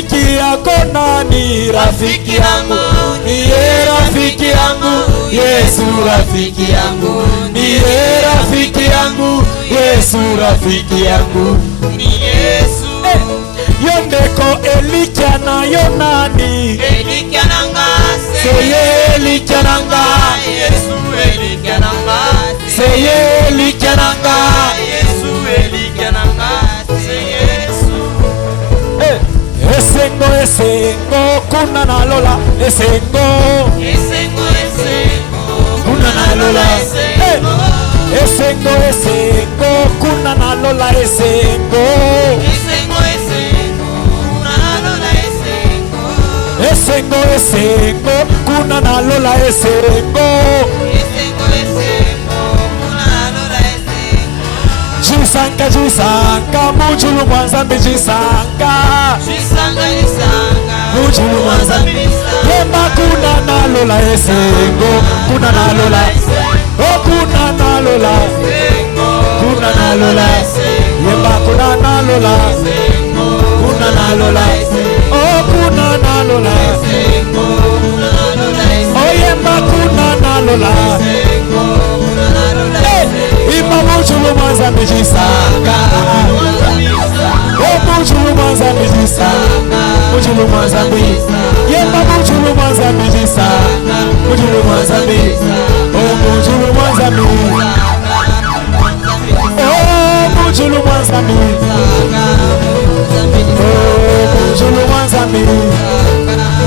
rafiki yako nani? Rafiki yangu niye rafiki yangu Yesu, rafiki yangu niye rafiki yangu Yesu, rafiki yangu ni Yesu. Yondeko Elikiana yonani? Elikiana ngase. Seye Elikiana ngase. Yesu Elikiana ngase. Seye Elikiana ngase. Yesu Elikiana ngase. Yesu. Esengo esengo kuna nalola esengo. Esengo esengo kuna nalola esengo. Esengo esengo kuna nalola esengo. Esengo esengo kuna nalola esengo. Esengo esengo kuna nalola esengo. Jisanga jisanga mujulu mwanzambi jisanga. Jisanga jisanga mujulu mwanzambi jisanga. Yemba kuna nalola esengo. Kuna nalola esengo. Oh kuna nalola esengo. Kuna nalola esengo. Yemba kuna nalola esengo. Kuna nalola esengo. Oh kuna nalola esengo. Oyemba kuna nalola esengo. Ima mujulu mwanzambi jisanga. Oh mujulu mwanzambi jisanga. Mujulu mwanzambi. Yemba mujulu mwanzambi jisanga. Mujulu mwanzambi. Oh mujulu mwanzambi. Oh mujulu mwanzambi. Oh mujulu mwanzambi.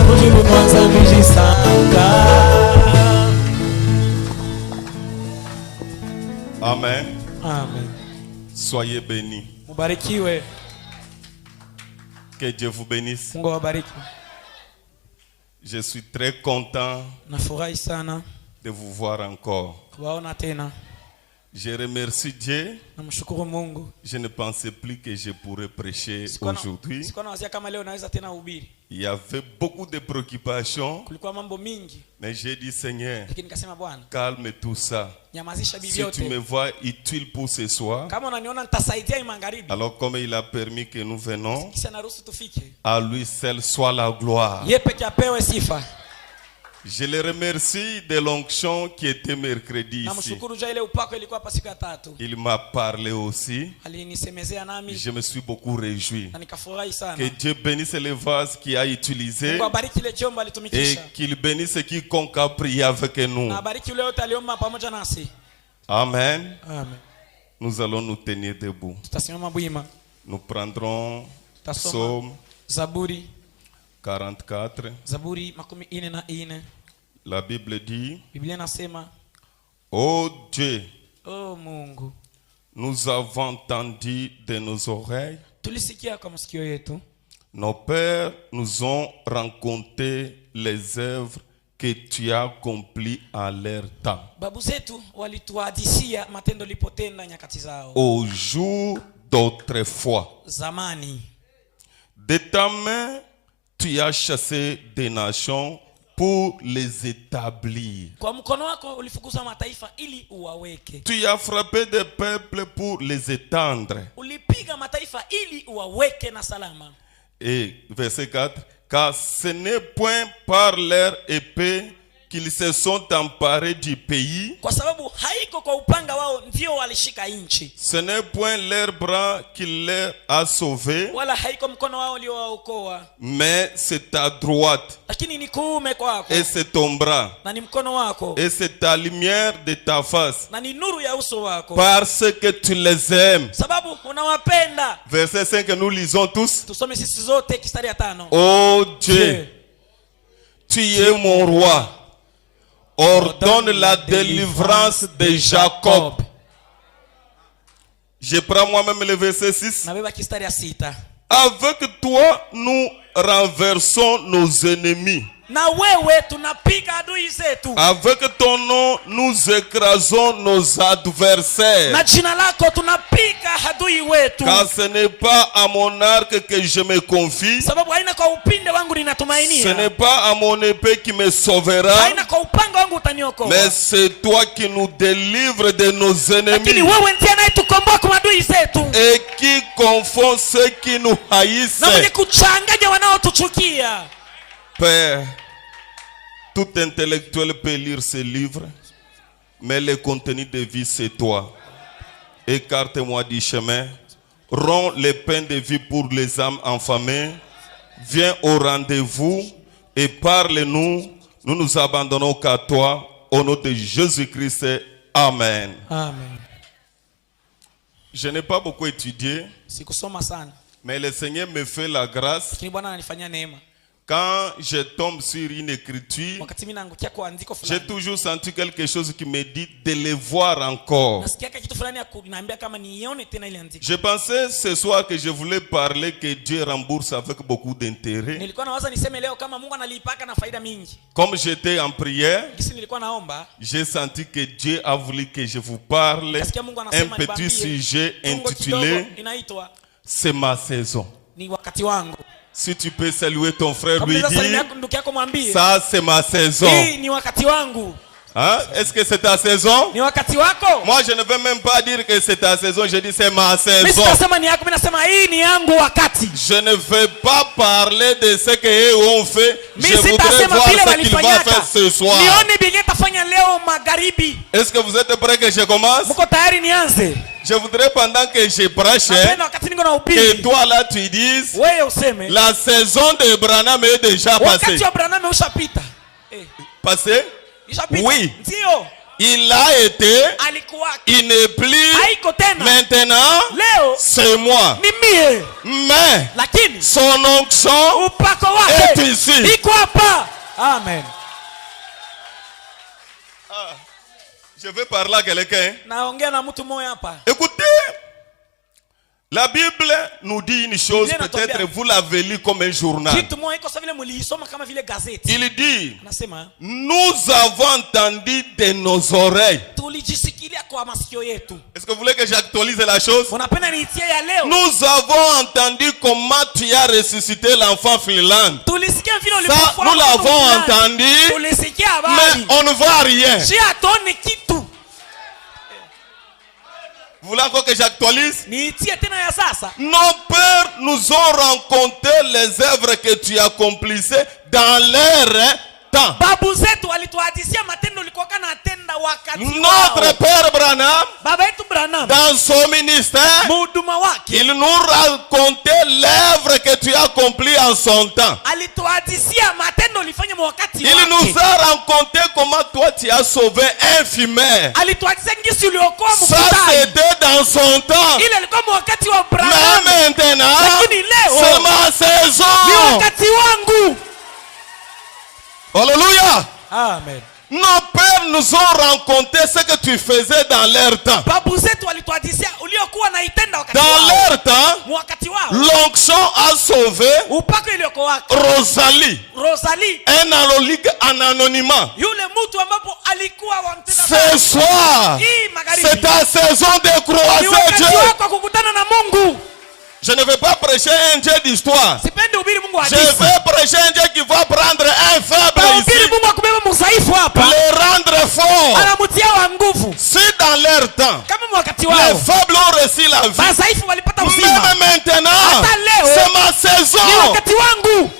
Mujulu mwanzambi jisanga. Amen. Amen. Soyez bénis. Mubarikiwe. Que Dieu vous bénisse. Mungu awabariki. Je suis très content Nafurahi sana de vous voir encore. kuwaona tena. Je remercie Dieu. Namshukuru Mungu. Je ne pensais plus que je pourrais prêcher aujourd'hui. Sikuwa nawazia kama leo naweza tena hubiri. Il y avait beaucoup de préoccupations. Kulikuwa mambo mingi. Mais j'ai dit Seigneur, Lakini nikasema Bwana, calme tout ça. nyamazisha bibi Si yote. tu me vois utile pour ce soir, Kama unaniona nitasaidia hii magharibi. alors comme il a permis que nous venons, Kisha naruhusu tufike. à lui seul soit la gloire. Yeye pekee apewe sifa. Je le remercie de l'onction qui était mercredi ici. Namshukuru jua ile upako ilikuwa hapa siku ya tatu. Il m'a parlé aussi. Alinisemezea nami. Je me suis beaucoup réjoui. Na nikafurahi sana. Que Dieu bénisse les vases qu'il a utilisés. Mungu abariki ile chombo Et alitumikisha. qu'il bénisse quiconque a prié avec nous. Na abariki yule yote aliomba pamoja nasi. Amen. Amen. Nous allons nous tenir debout. Tutasimama bwima. Nous prendrons Tutasoma Psaume Zaburi. 44. Zaburi 44. La Bible dit, Biblia inasema, ô Dieu, oh Mungu, nous avons entendu de nos oreilles, tulisikia kwa masikio yetu, nos pères nous ont raconté les œuvres que tu as accomplies en leur temps. babu zetu walituhadithia matendo lipotenda nyakati zao. Au jour d'autrefois, Zamani, de ta main, tu as chassé des nations pour les établir. kwa mkono wako ulifukuza mataifa ili uwaweke. Tu as frappé des peuples pour les étendre. Ulipiga mataifa ili uwaweke na salama. Et verset 4, car ce n'est point par leur épée qu'ils se sont emparés du pays. Kwa sababu haiko kwa upanga wao ndio walishika nchi. Ce n'est point leur bras qui les a sauvés. Wala haiko mkono wao uliowaokoa. Mais c'est ta droite. Lakini ni kuume kwako. Et c'est ton bras. Na ni mkono wako. Et c'est ta lumière de ta face. Na ni nuru ya uso wako. Parce que tu les aimes. Sababu unawapenda. Verset 5 que nous lisons tous. Tusome sisi zote kistari ya 5. Oh Dieu, tu es mon roi. Ordonne la délivrance de Jacob. Je prends moi-même le verset 6. Nabeba kistari ya 6. Avec toi, nous renversons nos ennemis. Na wewe tunapiga adui zetu. Avec ton nom, nous écrasons nos adversaires. Na jina lako tunapiga adui wetu. Car ce n'est pas à mon arc que je me confie. Sababu haina kwa upinde wangu ninatumainia. Ce n'est pas à mon épée qui me sauvera. Haina kwa upanga wangu utaniokoa. Mais c'est toi qui nous délivres de nos ennemis. Lakini wewe ndiye anayetukomboa kwa adui zetu. Et qui confond ceux qui nous haïssent. Na mwenye kuchanganya wanaotuchukia. Père, tout intellectuel peut lire ce livre, mais le contenu de vie, c'est toi. Écarte-moi du chemin. Romps les peines de vie pour les âmes enfamées. Viens au rendez-vous et parle-nous. Nous nous abandonnons qu'à toi. Au nom de Jésus-Christ. Amen. Amen. Je n'ai pas beaucoup étudié, Sikusoma sana. mais le Seigneur me fait la grâce. Lakini Bwana ananifanyia neema. Quand je tombe sur une écriture, Wakati mimi naangukia kwa andiko j'ai fulani. toujours senti quelque chose qui me dit de le voir encore. Nasikia kitu fulani ya kuniambia kama nione tena ile andiko. Je pensais ce soir que je voulais parler que Dieu rembourse avec beaucoup d'intérêt. Nilikuwa nawaza niseme leo kama Mungu analipaka na faida mingi. Comme j'étais en prière, Kisi nilikuwa naomba. j'ai senti que Dieu a voulu que je vous parle Nasikia Mungu un anasema petit nibambie. sujet Tungo intitulé kidogo inaitwa C'est ma saison. ni wakati wangu. Si tu peux saluer ton frère, Kama lui unaweza salimia dire ndugu yako mwambie. ça c'est ma saison. Hii ni wakati wangu. Hein? Est-ce que c'est ta saison? Ni wakati wako? Moi je ne veux même pas dire que c'est ta saison, je dis c'est ma Mimi saison. sitasema ni yako, mimi nasema hii ni yangu wakati. Je ne veux pas parler de ce qu'ils ont fait. Je Mimi voudrais sitasema voir vile ce qu'il va walifanyaka. faire ce soir. Nione bile tafanya leo magharibi. Est-ce que vous êtes prêts que je commence? Mko tayari nianze? Je voudrais pendant que je prêche, Napenda wakati niko na que ubiri. toi là tu dises, Wewe useme. la saison de Branham est déjà passée. Wakati wa Branham ushapita. Passé? Ushapita. Oui. Ndio. Il a été, Alikuwa. il n'est plus, Haiko tena. maintenant, Leo c'est moi. ni mie. Mais, Lakini son onction upako est wake ici. iko hapa. Amen. Je vais parler à quelqu'un. Naongea na mtu mmoja hapa. Écoutez, la Bible nous dit une chose, Biblia peut-être inatuambia. vous l'avez lu comme un journal. Kitu moja iko sawa vile mliisoma kama vile gazeti. Il dit, Anasema nous avons entendu de nos oreilles. tulijisikilia kwa masikio yetu. Est-ce que vous voulez que j'actualise la chose? Unapenda niitie ya leo? Nous avons entendu comment tu as ressuscité l'enfant Finlande. Tulisikia vile Ça, ulipofua. nous l'avons entendu, Tulisikia mais habari. on ne voit rien. Si atone kitu. Vous voulez encore que j'actualise? Niitie tena ya sasa. Nos pères nous ont raconté les œuvres que tu accomplissais dans leur temps. Babu zetu walituhadithia matendo ulikuwa kana tenda wakati Notre wao. père Branham, Baba yetu Branham, dans son ministère, mhuduma wake, il nous racontait l'œuvre que tu as accomplie en son temps. alituhadithia matendo ulifanya wakati Il wake. nous a raconté comment toi tu as sauvé un fumeur. Alituhadithia ngisi uliokoa Ça mkutano. c'était dans son temps. Ile ilikuwa wakati wa Mais Branham. maintenant, Lakini leo, c'est ma ni saison. wakati wangu. Alléluia. Amen. Nos pères nous ont raconté ce que tu faisais dans leur temps. Babu zetu walituhadithia uliokuwa naitenda wakati Dans wao. leur temps, Wakati wao. l'onction a sauvé Upako iliyoko wake. Rosalie, Rosalie, un anonyme en anonymat. yule mtu ambapo alikuwa wamtenda. Ce soir, Hii magharibi. c'est ta saison de Ni croiser wakati Dieu. wako kukutana na Mungu. Je ne vais pas prêcher un Dieu d'histoire. Sipendi ubiri Mungu Je hadithi. vais prêcher un Dieu qui va prendre un faible Ubiri ici, Mungu akubeba msaifu hapa. le rendre fort. Anamutia wa nguvu. Si dans leur temps, Kama wakati les wao. faibles ont reçu la vie, Masaifu walipata uzima. même maintenant, Hata leo, c'est ma ni saison. wakati wangu.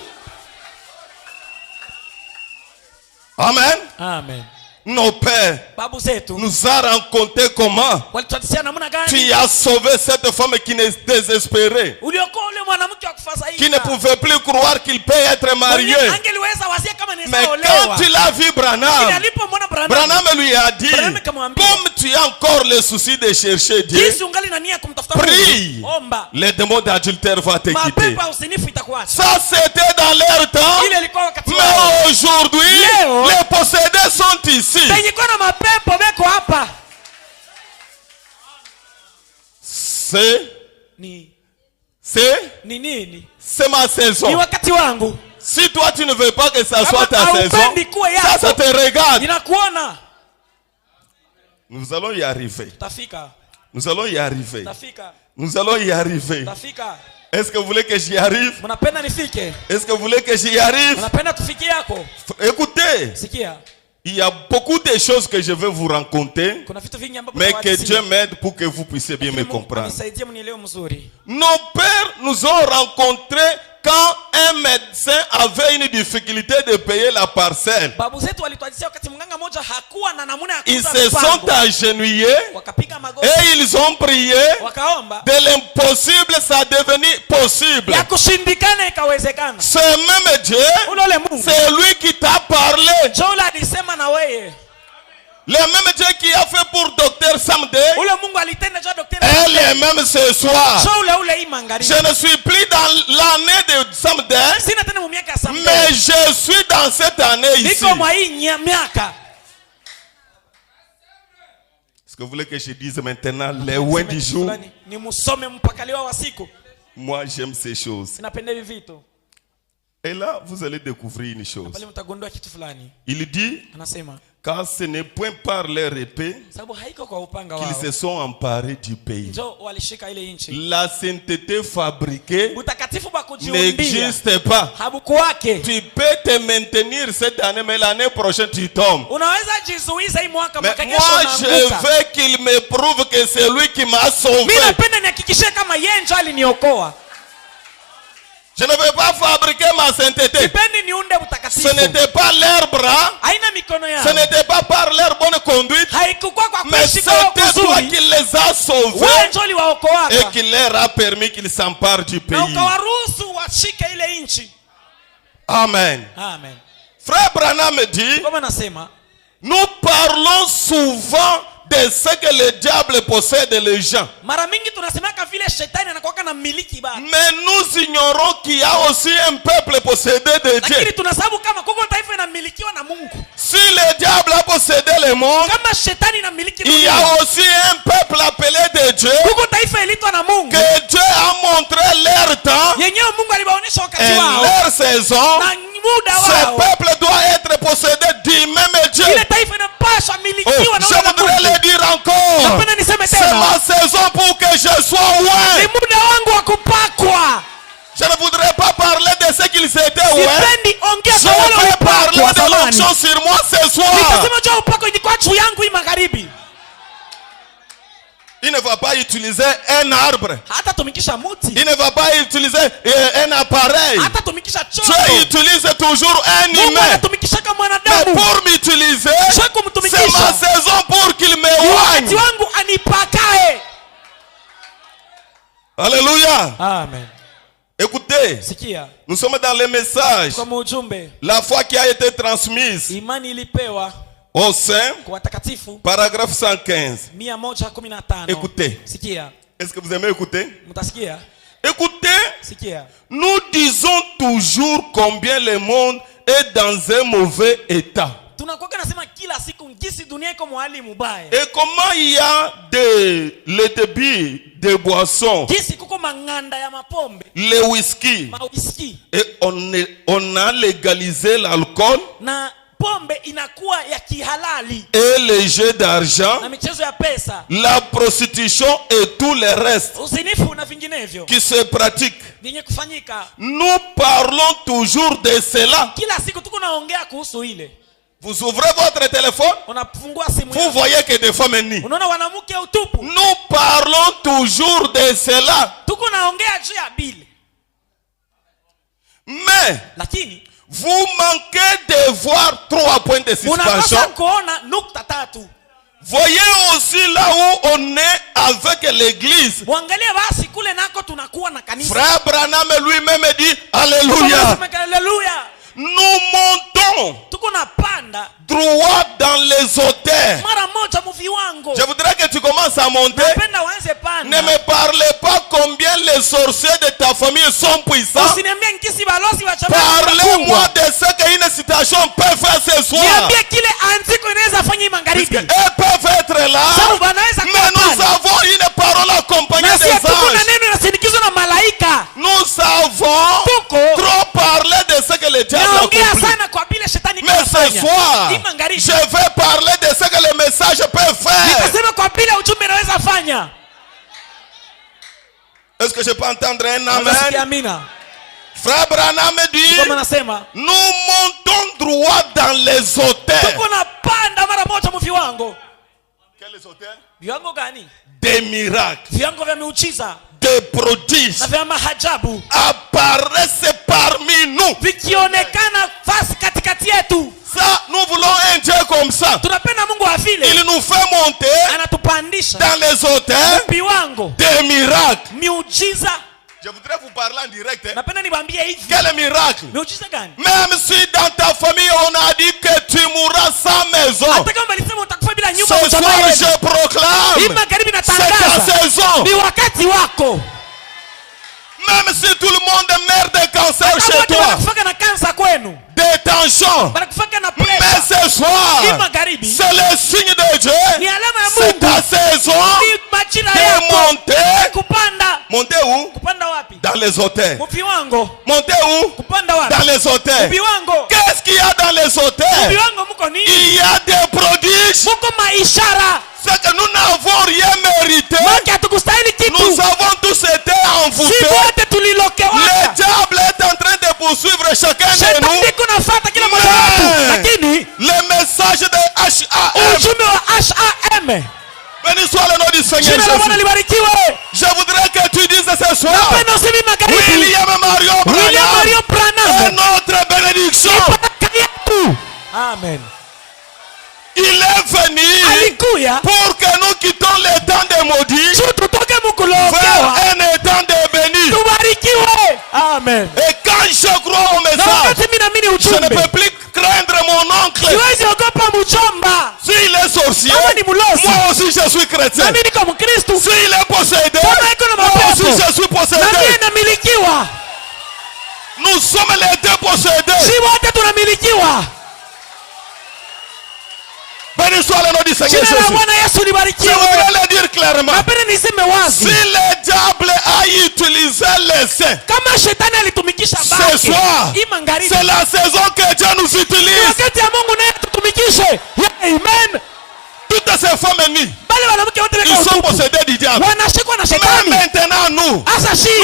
Amen. Amen. Nos pères Babu zetu nous a raconté comment walituhadithia namna gani tu as sauvé cette femme qui est désespérée, uliokoa ule mwanamke wa kufadhaika. qui ne pouvait plus croire qu'il peut être marié. Angeliweza wasia kama Mais anaweza quand olewa. tu l'as vu, Branham, Alipomwona Branham, Branham lui a dit, Branham akamwambia, comme tu as encore le souci de chercher Dieu, jinsi ungali na nia kumtafuta prie, Mungu, omba. les démons d'adultère vont te quitter. Mapepo ya usinifu itakuacha. Ça, c'était dans leur temps. Ile ilikuwa wakati wao. Mais aujourd'hui, Leo, les possédés sont ici. penye kuna mapepo beko hapa. C'est nini? ma saison. Ni wakati wangu. Si toi tu ne veux pas que ça soit ta Kama saison, haupendi kuwa yako, ça te regarde. Ninakuona. Nous allons y arriver. Tafika. Nous allons y arriver. Tafika. Nous allons y arriver. Tafika. Est-ce que vous voulez que j'y arrive? Mnapenda nifike? Est-ce que vous voulez que j'y arrive? Mnapenda tufikie yako? Écoutez, Sikia. il y a beaucoup de choses que je vais vous raconter, Kuna vitu vingi ambavyo mais que Dieu m'aide pour que vous puissiez bien me comprendre. Nisaidie mnielewe mzuri. Nos pères nous ont rencontré quand un médecin avait une difficulté de payer la parcelle, Babu zetu walituadisia wakati mganga moja hakuwa na namuna ya ils kuuza se sont mpango. agenouillés Wakapiga magoti. et ils ont prié. Wakaomba. De l'impossible, ça a devenu possible. Ya kushindikana ikawezekana. Ce même Dieu, Ulole Mungu. c'est lui qui t'a parlé. Jola alisema na wewe. Le même Dieu qui a fait pour Docteur Samde, Ule Mungu alitenda jua daktari. elle est même ce soir. Ule imangari. Je ne suis plus dans l'année de Samde, Sina tena mumiaka ya Samde. mais je suis dans cette année ici. Niko mwa hii miaka. Est-ce que vous voulez que je dise maintenant les lois du jour? Ni musome mpakaliwa wa siku. Moi, j'aime ces choses. Napenda hivi vitu. Et là, vous allez découvrir une chose. Pale mtagundua kitu fulani. Il dit, Anasema, car ce n'est point par leur épée sababu haiko kwa upanga wao. qu'ils se sont emparés du pays. Ndio walishika ile inchi. La sainteté fabriquée Utakatifu wa kujiumbia n'existe pas. habuku wake. Tu peux te maintenir cette année, mais l'année prochaine tu tombes. Unaweza jizuiza hii mwaka Mais mwaka kesho moi, unaanguka. je veux qu'il me prouve que c'est lui qui m'a sauvé. Mimi napenda nihakikishie kama yeye ndiye aliniokoa. Je ne veux pas fabriquer ma sainteté. Sipendi niunde utakatifu. Ce n'était pas leur bras. Haina mikono yao. Ce n'était pas par leur bonne conduite. Haikuwa kwa Mais kuishi kwa c'était toi kuzuri. qui les as sauvés Wewe ndiye uliwaokoa. et qui leur a permis qu'ils s'emparent du pays. Na ukawaruhusu washike ile inchi. Amen. Amen. Frère Branham dit, Kama nasema, nous parlons souvent de ce que le diable possède les gens. mara mingi tunasemaka vile shetani anakuwa na miliki baba. Mais nous ignorons qu'il y a aussi un peuple possédé de Dieu. Lakini tunasababu kama kuko taifa inamilikiwa na Mungu. Si le diable a possédé le monde, Kama shetani inamiliki il y a aussi un peuple appelé de Dieu kuko taifa ilitwa na Mungu. que Dieu a montré leur temps Yenyewe Mungu alibaonesha wakati et wao. leur saison. Na muda Ce wao. peuple doit être possédé du même Dieu. Ile taifa inapaswa Oh, milikiwa na je wale voudrais le dire encore. Napenda niseme C'est tena. ma saison pour que je sois Ni loin. muda wangu wa kupakwa. Je ne voudrais pas parler de ce qu'ils étaient loin. Sipendi ongea Je kwa wale vais parler walipakwa de zamani. l'onction sur moi ce soir. Nitasema jua upako ilikuwa juu yangu hii magharibi. Il ne va pas utiliser un arbre. Hata tumikisha muti. Il ne va pas utiliser un appareil. Hata tumikisha Dieu chombo. utilise toujours un Mungu humain. anatumikisha kama Mais mwanadamu. pour m'utiliser, Sio c'est kumtumikisha. ma saison pour qu'il me Wakati oigne. wangu anipakae. Alléluia. Amen. Écoutez, Sikia. nous sommes dans le message. Kwa ujumbe. La foi qui a été transmise Imani ilipewa au sein, kwa watakatifu paragraphe 115. 115. Écoutez. Sikia. Est-ce que vous aimez écouter? Mtasikia? Écoutez, Sikia. nous disons toujours combien le monde est dans un mauvais état. Tunakuwa nasema kila siku jinsi dunia iko mahali mubaya. Et comment il y a le débit de boissons, Jinsi kuko manganda ya mapombe, le whisky, whisky. et on a légalisé l'alcool Na pombe inakuwa ya kihalali. et les jeux d'argent, Na michezo ya pesa. la prostitution et tout le reste Usinifu na vinginevyo. qui se pratique. Vyenye kufanyika. Nous parlons toujours de cela. Kila siku tuko naongea kuhusu ile. Vous ouvrez votre téléphone, Unafungua simu vous yako. voyez que des femmes nues. Unaona wanamke utupu. Nous parlons toujours de cela. Tuko naongea juu ya bili. Mais Lakini vous manquez de voir 3 points de suspension. unapaswa kuona nukta tatu. Voyez aussi là où on est avec l'église. Muangalie basi kule nako tunakuwa na kanisa. Frère Branham lui-même dit Alléluia. Haleluya. Nous montons Tuko na panda droit dans les hauteurs. mara moja muviwango. Je voudrais que tu commences à monter. Napenda waanze panda. Ne me parlez pas combien les sorciers de ta famille sont puissants. Usiniambie nkisi balozi wa chama. Parlez-moi de ce qu'une citation peut faire ce soir. Niambie kile andiko inaweza fanya magharibi. Elles peuvent être là, Sababu banaweza mais kuwa nous pale. avons une parole accompagnée Na des sisi tuko na anges. neno inasindikizwa na malaika. Nous avons Tuko trop parlé de ce que le diable a naongea accompli. sana kwa vile shetani Mais ce kinafanya. soir, Hii magharibi. je vais parler de ce que le message peut faire. Nitasema kwa vile ujumbe unaweza fanya. Est-ce que je peux entendre un Unasikia amen? amina? Frère Branham dit, Kama nasema nous montons droit dans les hauteurs. tuko na panda mara moja mviwango. Quels hauteurs? Viwango gani? des miracles, viwango vya miujiza des prodiges na vya maajabu apparaissent parmi nous. vikionekana fasi katikati yetu. Ça, nous voulons un Dieu comme ça. Tunapenda Mungu wa vile. Il nous fait monter Anatupandisha dans les hauteurs viwango des miracles. miujiza. Je voudrais vous parler en direct. Napenda niwaambie hivi. Quel miracle? Miujiza gani? Même si dans ta famille on a dit que tu mourras sans maison, Hata kama walisema utakufa bila nyumba, ce soir je proclame, hii magharibi c'est ta natangaza saison. ni wakati wako. Même si tout le monde meurt de cancer chez Watu toi, wanakufaka na kansa kwenu, de tension, wanakufaka na mais pressure, ce soir, hii magharibi c'est le signe de Dieu. ni alama ya C'est Mungu, ta saison ni majira de yako monter. kupanda. Monter où? Kupanda wapi? Dans les hauteurs. Viwango. Monter où? Kupanda wapi? Dans les hauteurs. Viwango. Qu'est-ce qu'il y a dans les hauteurs? Viwango muko nini? Il y a des prodiges. Muko maishara. C'est que nous n'avons rien mérité. Maki hatukustahili kitu. Nous avons tous été envoûtés. Si wote tulilokewa. Le diable est en train de poursuivre chacun de nous. Shetani kunafuata kila mmoja wetu. Lakini le message de HAM. Ujumbe wa HAM. Béni soit le nom du Seigneur Jina la Bwana Jésus. libarikiwe. Je voudrais que tu dises ce soir, Napenda usemi magharibi. William Mario Branham est notre bénédiction. Amen. Il est venu Alikuya pour que nous quittons les temps de maudits tutoke vers mkulokewa un temps de béni. tubarikiwe. Amen. Et quand je crois au Na message, wakati mimi naamini je ne ujumbe, peux plus craindre mon oncle. siwezi ogopa mchomba. S'il est sorcier, Kama ni mlosi, moi aussi je suis chrétien. nami niko Mkristo. S'il est possédé, Kama iko na moi aussi mapepo, je suis nami possédé. namilikiwa. Nous sommes les deux possédés. Si wote tunamilikiwa. Béni soit le nom du Seigneur Jina la Jésus. Bwana Yesu Je libarikiwe. voudrais le dire clairement. Napenda niseme Si wazi, le diable a utilisé les saints, kama shetani alitumikisha ce baki soir, hii magharibi, c'est la saison que Dieu nous utilise. wakati ya Mungu naye tutumikishe. Amen. Toutes ces femmes nues, Bale wanamke wote ils weka sont utupu, possédés du diable. wanashikwa na Mais shetani. maintenant, nous Asa sommes shii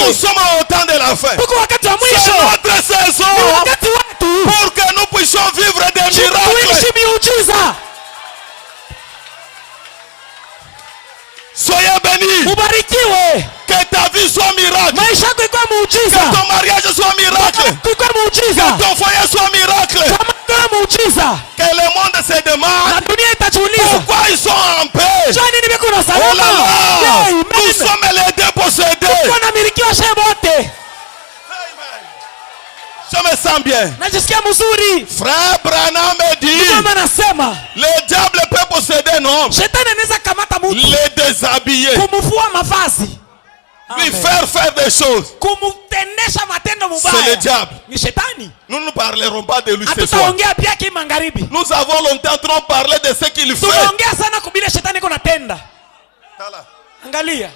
au temps de la fin. tuko wakati wa C'est mwisho, notre ni saison wakati wetu pour que nous puissions vivre des miracles. tuishi miujiza. Soyez bénis. Ubarikiwe, Que ta vie soit miracle. maisha yako ikuwe Que muujiza, ton mariage soit miracle. ikuwe muujiza, Ton foyer soit miracle. kama ikuwe muujiza. Que le monde se Na demande dunia itajiuliza, pourquoi ils sont en paix. jua nini biko na Oh là salama? là, nous Amen. sommes les dépossédés. Wanamilikiwa shehe wote. Je me sens bien. Najisikia mzuri. Frère Branham me dit, Mama nasema, le diable peut posséder un homme, shetani anaweza kamata mtu, le déshabiller, kumfua mavazi, lui faire des choses. kumtendesha matendo C'est le mubaya. diable. Ni shetani. Nous ne parlerons pas de lui ce soir. Hatutaongea pia hii magharibi. Nous avons longtemps trop parlé de ce qu'il fait. Tunaongea sana kubile shetani kuna tenda. Tala, Angalia,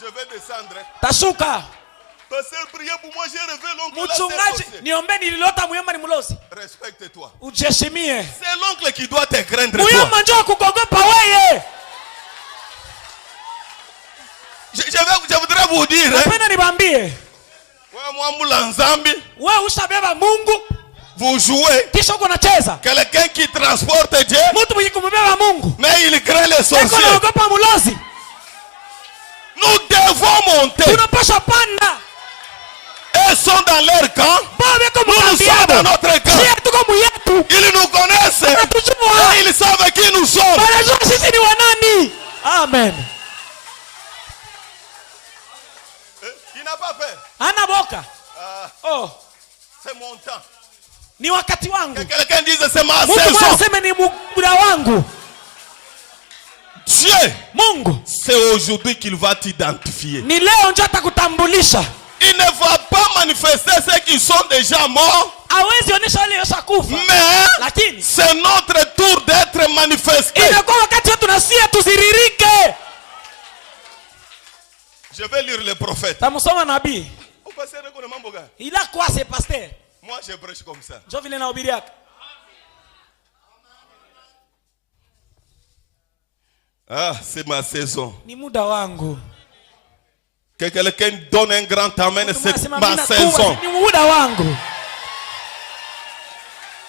je vais descendre. tashuka. Pasteur, priez pour moi, j'ai rêvé l'oncle. là, Mchungaji, c'est niombe nililota muyomba ni mlosi. possible. Respecte-toi. Ujiheshimie. C'est l'oncle qui doit te craindre, toi. Muyomba njoo kukuogopa wewe. Je voudrais vous dire, hein, Napenda nibambie, ouais, moi, Moula Nzambi, wewe ushabeba Mungu vous jouez. kisha uko nacheza. Quelqu'un qui transporte Dieu, Mtu mwenye kumbeba Mungu mais il craint les eko sorciers. naogopa mlosi. Nous devons monter. Tunapaswa panda. Ils sont dans leur camp. Nous sommes dans notre camp. Sisi tuko muyetu. Ils nous connaissent. Tunatujua. Et ils savent qui nous sommes. Wanajua sisi ni wanani. Amen. Il n'a pas peur. Hana boka. Oh, C'est mon temps. ni wakati Que wangu. quelqu'un dise c'est ma Mungu saison. aseme ni muda wangu. Dieu, Mungu c'est aujourd'hui qu'il va t'identifier. ni leo ndio atakutambulisha. Il ne va pas manifester ceux qui sont déjà morts. Hawezi onyesha wale washakufa. Mais Lakini c'est notre tour d'être manifesté. inakuwa wakati wetu na sisi tusiririke. Je vais lire le prophète. Tamsoma nabii. Moi, Il a quoi c'est pasteur? je prêche comme ça. Njoo vile nahubiri yake. Ah, c'est ma saison. Ni muda wangu. Que quelqu'un donne un grand amen, c'est Tunasema ma mimi saison. nakuwa, ni muda wangu.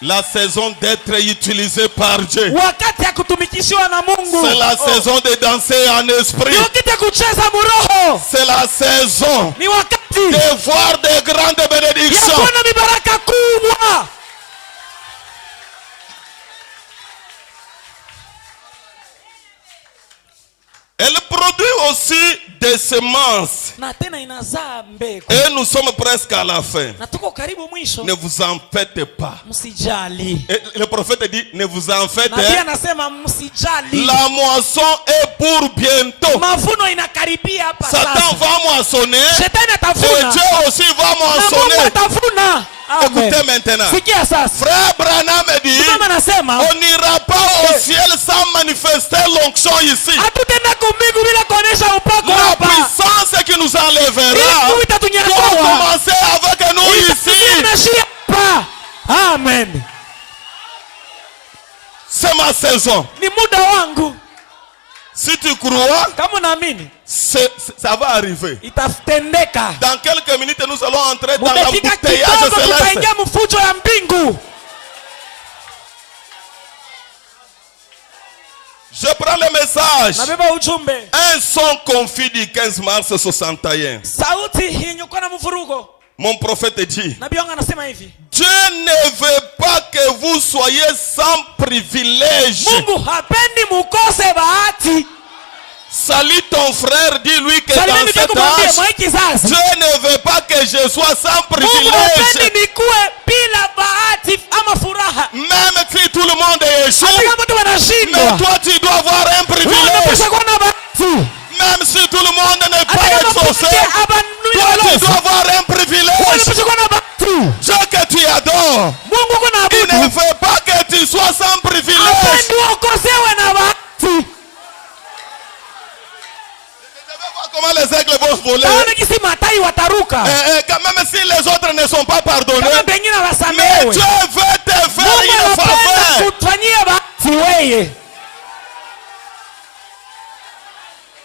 La saison d'être utilisé par Dieu. Wakati ya kutumikishiwa na Mungu. C'est la saison de danser en esprit. Ni wakati ya kucheza muroho. C'est la saison Ni wakati de voir de grandes bénédictions. ya kuona mibaraka kubwa. Elle produit aussi des semences. Na tena inazaa mbegu. Et nous sommes presque à la fin. Na tuko karibu mwisho. Ne vous en faites pas. Msijali. Et le prophète dit, ne vous en faites pas. Nabii anasema msijali. La moisson est pour bientôt. Mavuno inakaribia hapa sasa. Satan va moissonner. Shetani Et atavuna. Dieu aussi va Na Mungu moissonner. atavuna. Écoutez maintenant. Sikia sasa. Frère Branham dit, Mama anasema on n'ira pas au ciel sans manifester l'onction ici. hatutenda kumbingu bila kuonesha upako La hapa. puissance qui nous enlèvera Ili doit tunyakua. commencer avec nous ici. Amen. C'est ma saison. Ni muda wangu. Si tu crois, Kama unaamini, ça va arriver. itatendeka. Dans quelques minutes, nous allons entrer dans Mutafika l'embouteillage kidogo céleste. tutaingia mfujo ya mbingu. Je prends le message. Nabeba ujumbe. Un son confit du 15 mars 61. Sauti yenye kuwa na mvurugo. Mon prophète dit, Nabii wangu anasema hivi. Dieu ne veut pas que vous soyez sans privilège. Mungu hapendi mukose bahati. Salue ton frère, dis-lui que Salimeni dans pia cet kumwambia âge, mwa kizazi. Dieu ne veut pas que je sois sans Mungu privilège. hapendi nikuwe bila bahati ama furaha. Même si tout le monde échoue, Hata kama mtu mais anashindwa. toi tu dois avoir un Wewe privilège. unapaswa kuwa na bahati. Même si tout le monde n'est Hata pas kama exaucé, mtu abanuliwa toi tu lofu. dois avoir un Wewe privilège. unapaswa kuwa na bahati. Dieu que tu adores, Mungu kuna il ne abudu. veut pas que tu sois sans privilège. Hapendi ukosewe na bahati. Comment les aigles vont voler? Taona kisi matai wataruka. Quand même si les autres ne sont pas pardonnés, Kama pengine mais wasamehewe. Dieu veut te faire Mungu une anapenda faveur. kutufanyia bahati wewe.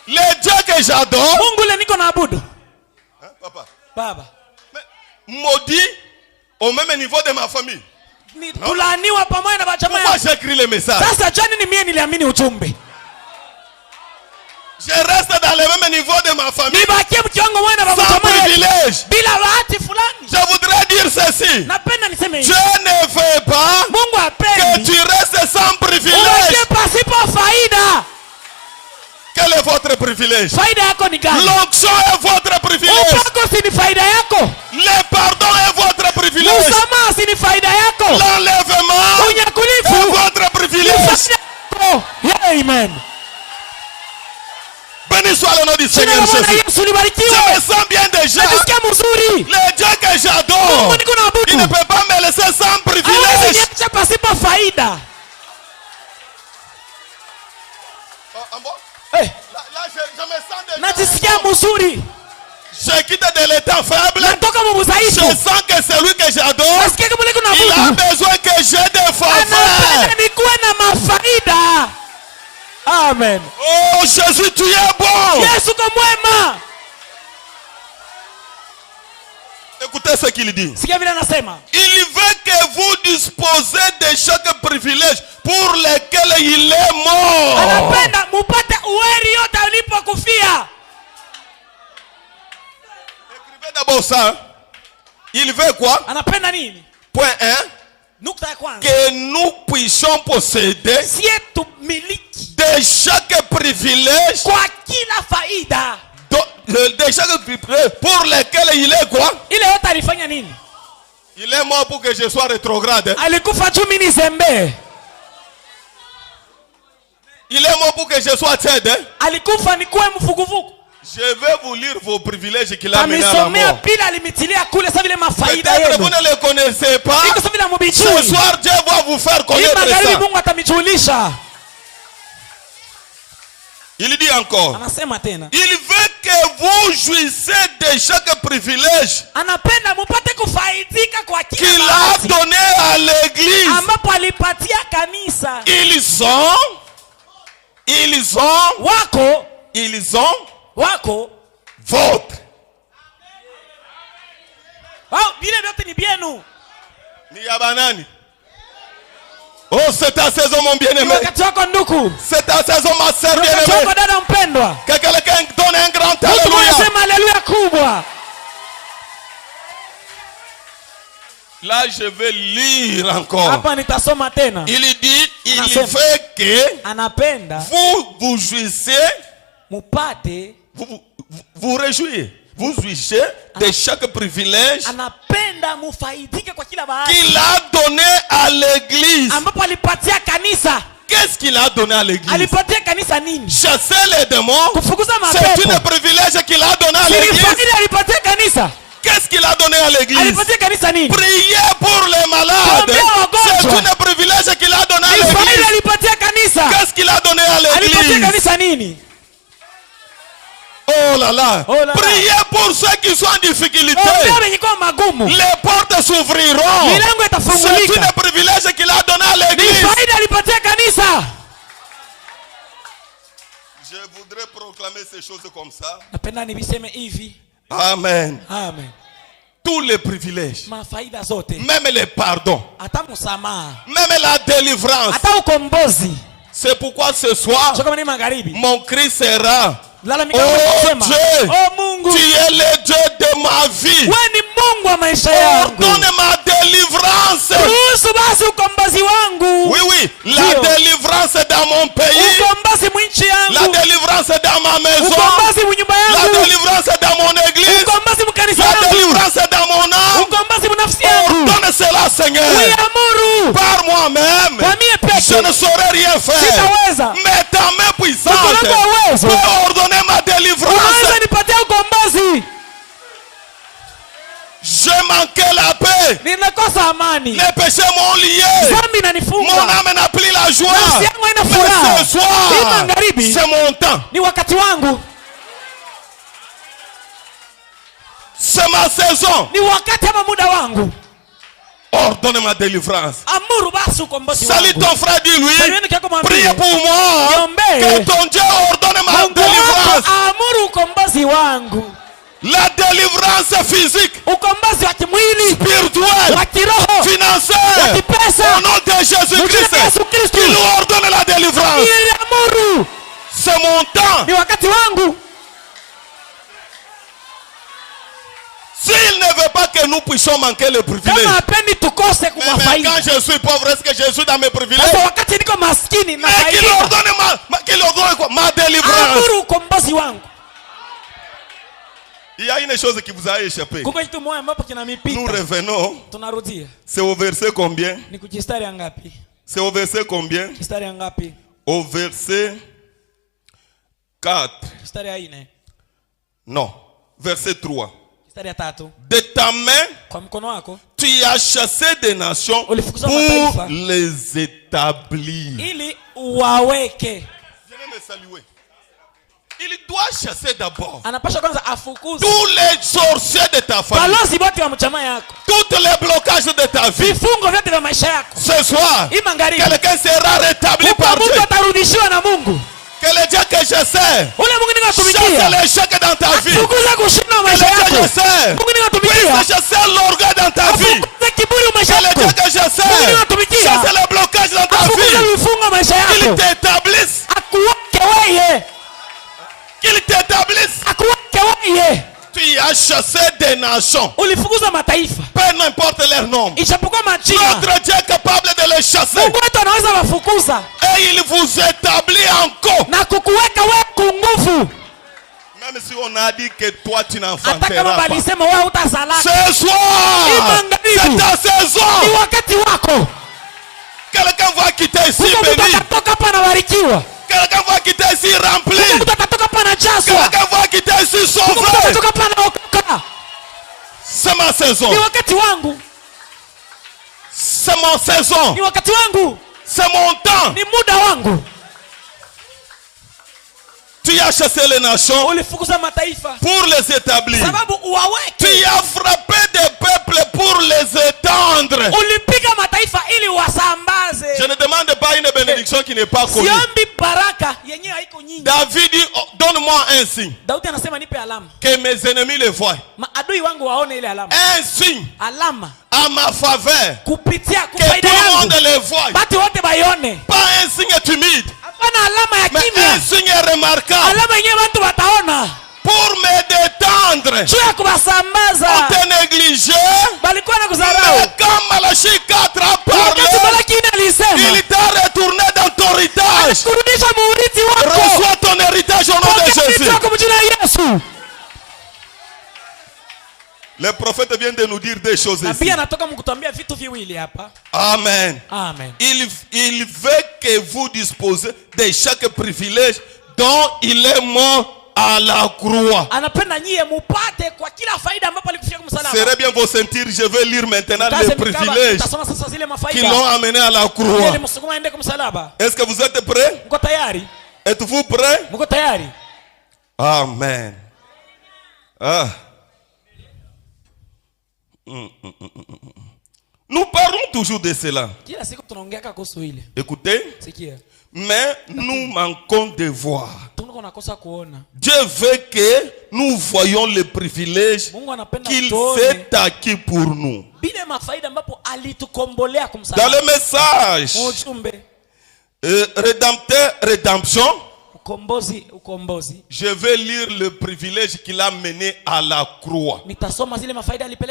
Le Dieu que j'adore, Mungu le niko na abudu. hein, papa, Baba. maudit au même niveau de ma famille. Ni tulaaniwa pamoja na Pourquoi bajamaa. j'écris le message? Sasa jani ni mie niliamini ujumbe. Je reste dans le même niveau de ma famille, Nibakie mkiwango mwana sans bajamaa. privilège. Bila bahati fulani. Je voudrais dire ceci. Napenda niseme Dieu hivi. ne veut pas Mungu que hapendi. tu restes sans privilège. Ubakie pasipo faida. Quel est votre privilège? Faida yako ni gani? L'onction est votre privilège. Upako si ni faida yako. Le pardon est votre privilège. Msamaha si ni faida yako. L'enlèvement est Unyakulifu votre ni privilège. faida yako. Amen. Béni soit le nom du Jina Seigneur la Bwana Jésus. Yesu Je libarikiwe. me sens bien déjà. Najisikia mzuri. Le Dieu que j'adore, Mungu niko na il ne abudu. peut pas me laisser sans Hawezi privilège. niacha pasipo faida. Eh, Là, je me sens déjà. najisikia mzuri. Je quitte de l'état faible. Natoka mu Je mudhaifu. sens que celui que j'adore, Nasikia kama niko na il a abudu. besoin que j'ai des faveurs. Anapenda nikuwe na mafaida. Amen. Oh Jésus, tu es bon. Yesu kwa mwema. Écoutez ce qu'il dit. Sikia vile anasema. Il veut que vous disposez de chaque privilège pour lequel il est mort. Anapenda mupate uweri yote alipokufia. Écrivez d'abord ça. Il veut quoi? Anapenda nini? Point 1. Nukta ya kwanza. Que nous puissions posséder Sie tumiliki de chaque privilège, kwa kila faida. de chaque privilège pour lequel il est quoi? Ile yote alifanya nini? Il est mort pour que je sois rétrograde. Alikufa juu mimi nizembe. Il est mort pour que je sois tiède. Alikufa nikuwe mfugufugu. Je vais vous lire vos privilèges qu'il a menés à la Amisomea mort. bila alimitilia kule sa vile mafaida Peut-être vous yenu. ne le connaissez pas. Iko sa vile Ce mubijui. soir, Dieu va vous faire Hii connaître magharibi ça. Mungu atamijulisha. Il dit encore. Anasema tena. Il veut que vous jouissez de chaque privilège Anapenda mupate kufaidika kwa kila qu'il a bahati donné à l'église. ambapo alipatia kanisa. Ils ont Wako votre. wao vile vyote ni byenu. Ni ya banani? Oh, c'est ta saison, mon bien-aimé. wakati wako ndugu. C'est ta saison, ma sœur Wakati bien-aimée. wako dada mpendwa. Que quelqu'un donne un grand Mtu alléluia. anasema haleluya kubwa. Là, je vais lire encore. Hapa nitasoma tena. Il dit, il Anasema. fait que Anapenda vous jouissez, mupate. vous réjouissez. Vous jouissez de chaque privilège Anapenda mufaidike kwa kila bahati qu'il a donné à l'église. ambapo alipatia kanisa. Qu'est-ce qu'il a donné à l'église? Alipatia kanisa nini? Chasser les démons. Kufukuza C'est mapepo. un privilège qu'il a donné à Ni l'église. faida alipatia kanisa. Qu'est-ce qu'il a donné à l'église? Alipatia kanisa nini? Prier pour les malades. Kuombea wagonjwa. C'est un privilège qu'il a donné à Ni faida l'église. alipatia kanisa. Qu'est-ce qu'il a donné à Alipatia l'église? kanisa nini? Oh là là. Oh là là. Priez pour ceux qui sont en difficulté. Ombea wenye kwa magumu. Les portes s'ouvriront. Milango C'est itafungulika. un privilège qu'il a donné à Ni l'église. faida alipatia kanisa. Je voudrais proclamer ces choses comme ça. Napenda nibiseme hivi. Amen. Amen. Tous les privilèges, Mafaida zote. même les pardons, Hata msamaha. même la délivrance. Hata ukombozi. C'est pourquoi ce soir, Sio kama ni magharibi. mon cri sera: Lala mikao oh kusema. Dieu, Oh Mungu. tu es le Dieu de ma vie. Wewe ni Mungu wa maisha yangu. Ordonne ma délivrance. Ruhusu basi ukombozi wangu. Oui, oui, la Ndio. délivrance dans mon pays, Ukombozi mwinchi la yangu. délivrance dans ma maison, Ukombozi mnyumba la yangu. délivrance dans mon église, Ukombozi mkanisa la yangu. délivrance dans mon âme. Ukombozi mnafsi yangu. Ordonne cela, Seigneur. Uiamuru. Par moi-même, Kwa mie je ne peke. saurais rien faire. Sitaweza. Mais ta main puissante Mkono wako wa uwezo. peut ordonner ma délivrance. Unaweza nipatia ukombozi. J'ai manqué la paix. Ninakosa amani. Les péchés m'ont lié. Dhambi Mon inanifunga. âme n'a plus la joie. Nafsi yangu haina Mais furaha. ce soir, Hii magharibi c'est mon temps. ni wakati wangu. C'est ma saison. Ni wakati ama muda wangu. Ordonne ma délivrance. Amuru basi ukombozi Salut wangu. ton frère, dis-lui. Salieni kwa kumwambia. Prie pour moi. Niombee. Que ton Dieu ordonne ma Mungu délivrance. wako amuru ukombozi wangu. La délivrance physique, Ukombozi wa kimwili, spirituelle, wa kiroho, financière. wa kipesa. Au nom de Jésus-Christ, Mjina Yesu Kristo. qu'il nous ordonne la délivrance. Niliamuru. C'est mon temps. Ni wakati wangu. S'il ne veut pas que nous puissions manquer le privilège. Kama hapendi tukose Mais kumafaida. quand je suis pauvre, est-ce que je suis dans mes privilèges? Sasa wakati niko maskini na Mais qu'il faida. ordonne qu'il ordonne quoi? Ma délivrance. Amuru ukombozi wangu. Il y a une chose qui vous a échappé. Kuko kitu moja ambapo Nous kinamipita. revenons. Tunarudia. C'est au verset combien? Ni kujistari ya ngapi? C'est au verset combien? Kistari ya ngapi? Au verset 4. Kistari ya 4. Non. Verset 3. Kistari ya 3. De ta main, Kwa mkono wako tu as chassé des nations pour Ulifukuza mataifa. les établir. ili uwaweke. Je vais me saluer. Il doit chasser d'abord Anapasha kwanza afukuze tous les sorciers de ta famille, balozi wote wa mchama yako, tous les blocages de ta vie. vifungo vyote vya maisha yako. Ce soir, Hii magharibi quelqu'un sera rétabli huko par Dieu. mtu atarudishiwa na Mungu. Que le Dieu que je sais Ule Mungu chasse ninatumikia l'échec dans ta vie. fukuza kushinda Que maisha le Dieu que yako. je sais Mungu ninatumikia puisse chasser l'orgueil dans ta vie. afukuze kiburi maisha Que le yako. Dieu que je Mungu sais ninatumikia chasse les blocages dans ta afukuze vie. vifungo maisha Qu'il yako. t'établisse. Akuweke wewe, Qu'il t'établisse. akuweke wewe. Tu as chassé des nations. Ulifukuza mataifa Peu n'importe leur nom. ijapokuwa majina. Notre Dieu est capable de les chasser. Mungu wetu anaweza wafukuza Et il vous établit encore. na kukuweka wewe kunguvu. Même si on a dit que toi tu Hata n'enfanteras kama pas. balisema wewe utazalaka, Ce soir, c'est ta ni saison. wakati wako. Quelqu'un va quitter ici Huko mtu béni. atatoka hapa anabarikiwa. Quelqu'un va quitter ici rempli. Huko mtu atatoka hapa anajazwa. Quelqu'un va quitter ici Huko mtu sauvé. atatoka hapa anaokoka. C'est ma saison. Ni wakati wangu. C'est mon saison. Ni wakati wangu. C'est mon temps. Ni muda wangu. Tu as chassé les nations Ulifukuza mataifa pour les établir. sababu Tu uwaweke. as frappé des peuples pour les étendre. Ulipiga mataifa ili wasambaze. Je ne demande pas une bénédiction qui n'est pas connue. Siombi baraka yenyewe haiko nyingi. David dit, oh, donne-moi un signe. Daudi anasema nipe alama. Que mes ennemis le voient. Maadui wangu waone ile alama. Un signe Alama à ma faveur. kupitia Que kufaida tout le monde yangu. le voie. Bati wote bayone. Pas un signe timide. Hapana alama ya Mais kimya. un signe remarquable. Alama yenyewe watu wataona. Pour me détendre. Juu ya kuwasambaza. On te négligé. Balikuwa na kudharau. Mais quand Malachie 4 a parlé, Wakati Malaki 4 alisema. il t'a retourné dans ton héritage. Kurudisha muurithi wako. Reçois ton héritage au nom de Jésus. Kwa jina la Yesu. Le prophète vient de nous dire des choses Na ici. pia natoka mkutuambia vitu viwili hapa. Amen. Amen. Il veut que vous disposez de chaque privilège dont il est mort à la croix. Anapenda nyie mupate kwa kila faida ambapo alikufia kumsalaba. Serait bien vous sentir, je vais lire maintenant les privilèges qui l'ont amené à la croix. Est-ce que vous êtes prêts? Mko tayari? Êtes-vous prêts? Mko tayari? Amen. Ah. Nous parlons toujours de cela. Écoutez, mais nous manquons de voir. Dieu veut que nous voyions le privilège qu'il s'est acquis pour nous. Dans le message, Rédempteur, rédemption, je vais lire le privilège qu'il a mené à la croix,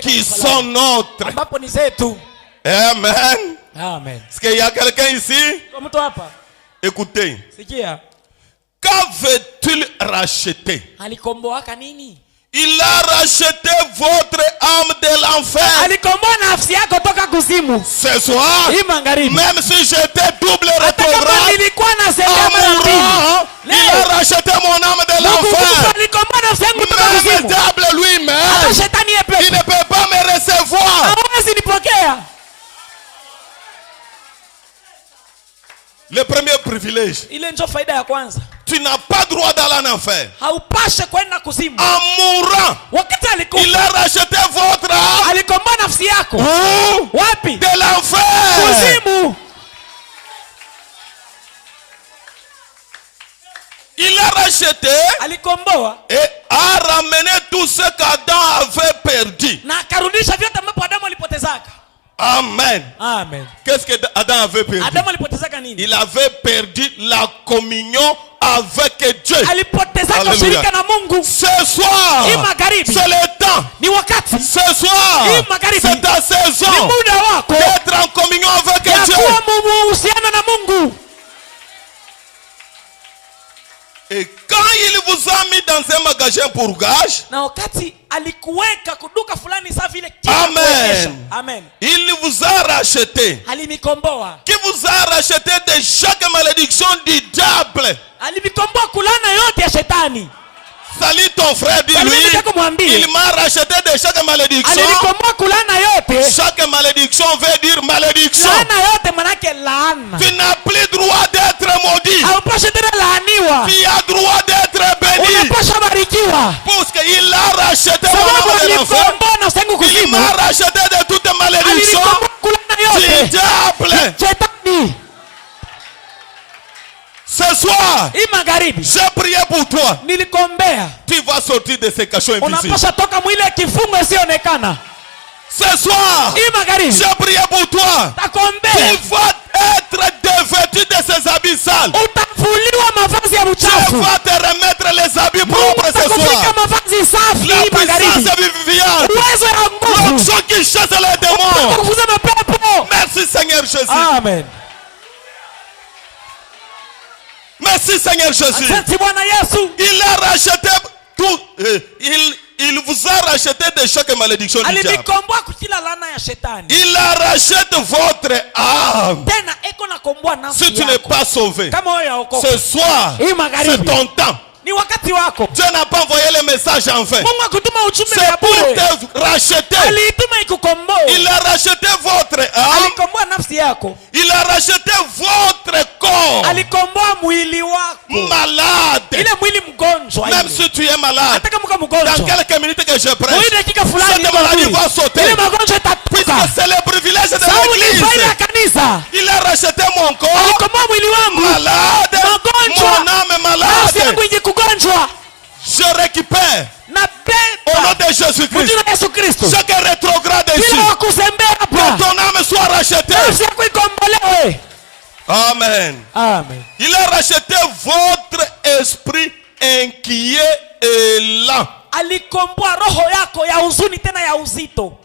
qui sont nôtres. Amen. Amen. Est-ce qu'il y a quelqu'un ici? Écoutez. Qu'avait-il racheté? Il a racheté votre âme de l'enfer. Ce soir, même si j'étais double rétrograde, il a racheté mon âme de l'enfer. Même le diable lui-même, il ne peut pas me recevoir. Le premier privilège, tu n'as pas droit d'aller en enfer. En mourant, il a racheté votre âme de l'enfer. Il a racheté et a ramené tout ce qu'Adam avait perdu. Amen. Amen. Qu'est-ce que Adam avait perdu? Il avait perdu la communion avec Dieu. Alléluia. Ce soir, c'est le temps. Ce soir, c'est ta saison d'être en communion avec Dieu. Et quand il vous a mis dans un magasin pour gage, Amen. Il vous a racheté. Qui vous a racheté de chaque malédiction du diable. Salut ton frère, dis-lui. Il m'a racheté de chaque malédiction. Chaque malédiction veut dire malédiction. Tu n'as plus droit d'être maudit. Tu as droit d'être béni. Parce qu'il a racheté mon âme de l'enfer. Il m'a racheté de toute malédiction du diable. Ce soir, j'ai prié pour toi. Tu vas sortir de ces cachets invisibles. Ce soir, j'ai prié pour toi. Tu vas être dévêtu de ces habits sales. Tu vas te remettre les habits propres ce soir. La puissance vivifiante. L'onction qui chasse les démons. Merci Seigneur Jésus. Amen. Merci Seigneur Jésus. Il a racheté tout. Il vous a racheté de chaque malédiction du diable. Il a racheté votre âme. Si tu n'es pas sauvé, ce soir, c'est ton temps. Dieu n'a pas envoyé le message en vain. C'est pour te racheter. Il a racheté votre âme. Il a racheté votre corps. Malade. Même si tu es malade, dans quelques minutes que je prêche, cette maladie va sauter. Puisque c'est le privilège de l'église. Il a racheté mon corps malade, mon âme malade. Je récupère au nom de Jésus-Christ chaque rétrograde ici. Que ton âme soit rachetée. Amen. Amen. Il a racheté votre esprit inquiet et lent. Alikomboa roho yako ya huzuni tena ya uzito.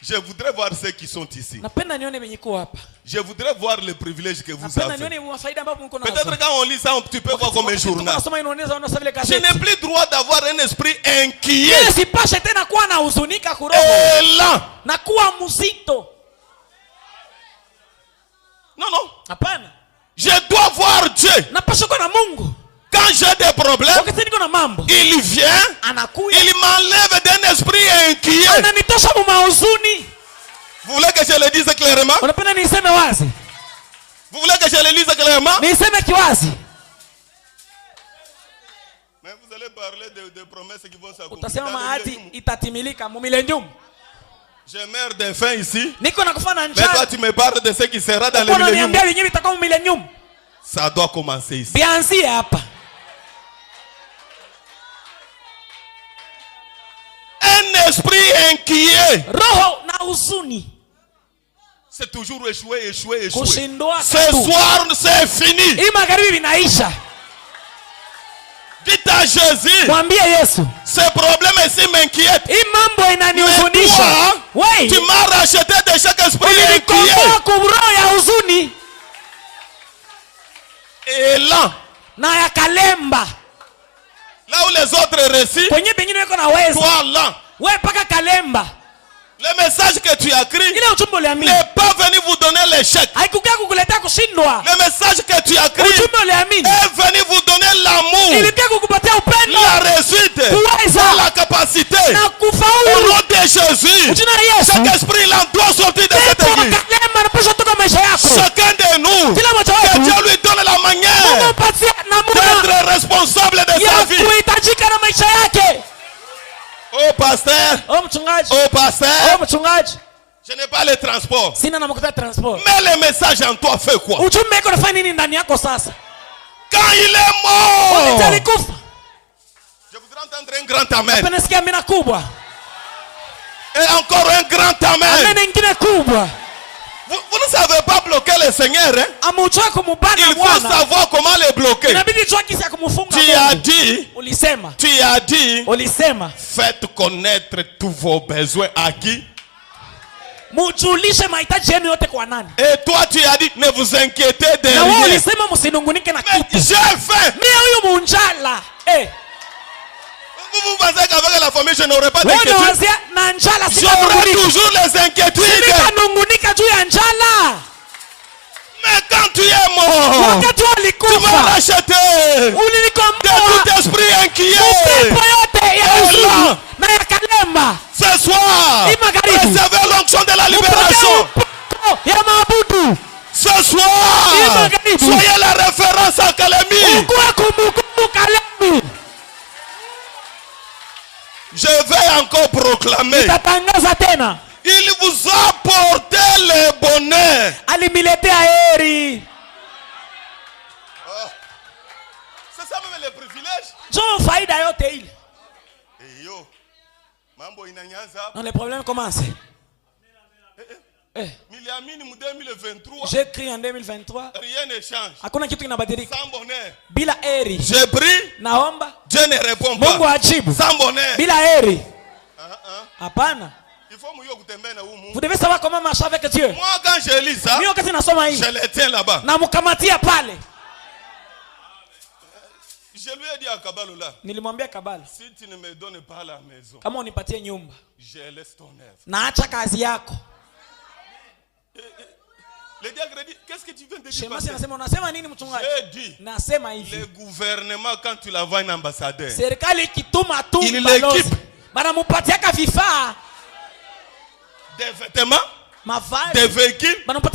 Je voudrais voir ceux qui sont ici. Napenda nione wenye kuwa hapa. Je voudrais voir les privilèges que vous avez. Peut-être quand on lit ça, tu peux voir comme un journal. Je n'ai plus droit d'avoir un esprit inquiet. Et là. Non, non. Je dois voir Dieu. Quand j'ai des problèmes, il vient, il m'enlève d'un esprit inquiet. Vous voulez que je le dise clairement? Vous voulez que je le dise clairement? Mais vous allez parler de promesses qui vont s'accomplir. Je meurs de faim ici. Mais toi tu me parles de ce qui sera dans le millénium. Ça doit commencer ici. Un esprit inquiet. C'est toujours échoué. Ce soir, c'est fini. Dites à Jésus, ce problème ici m'inquiète. Mais toi, tu m'as racheté de chaque esprit inquiet. Et là, là où les autres récient, toi là. Le message que tu as écrit n'est pas venu vous donner l'échec. Le message que tu as écrit est venu vous donner l'amour, la réussite, la capacité. Au nom de Jésus, chaque esprit là doit sortir de cette église. Chacun de nous, que Dieu lui donne la manière d'être responsable de sa vie. Oh pasteur, je n'ai pas le transport. Mais le message en toi fait quoi? Quand il est mort, je voudrais entendre un grand amen. Et encore un grand amen. Vous ne savez pas bloquer le Seigneur, hein? Il faut savoir comment le bloquer. Tu as dit, faites connaître tous vos besoins à qui? Et toi tu as dit, ne vous inquiétez de rien. Mais j'ai faim. Vous pensez qu'avec la famille je n'aurais pas d'inquiétude? J'aurai toujours les inquiétudes. Mais quand tu es mort, tu m'as racheté de tout esprit inquiet. Ce soir, recevez l'onction de la libération. Ce soir, soyez la référence à Kalemi. Je vais encore proclamer. Il vous a porté le bonheur. C'est ça même le privilège. Non, les problèmes commencent. J'écris en 2023. Rien ne change. Sans bonheur. Bila eri. Je prie. Naomba. Dieu ne répond pas. Mungu ajibu. Sans bonheur. Bila eri. Hapana. Vous devez savoir comment marcher avec Dieu. Moi quand je lis ça, je le tiens là-bas. Namukamatia pale. Je lui ai dit à Kabalola, nilimwambia Kabala, si tu ne me donnes pas la maison, kama unipatie nyumba, je laisse ton œuvre. Naacha kazi yako. Le diacre dit, qu'est-ce que tu viens de dire? Shemasi anasema unasema nini mchungaji? J'ai dit, nasema hivi. Le gouvernement quand tu l'envoies un ambassadeur, serikali ikituma tu il l'équipe, banamupatia ka vifaa, des vêtements, mavazi, des véhicules. Comment il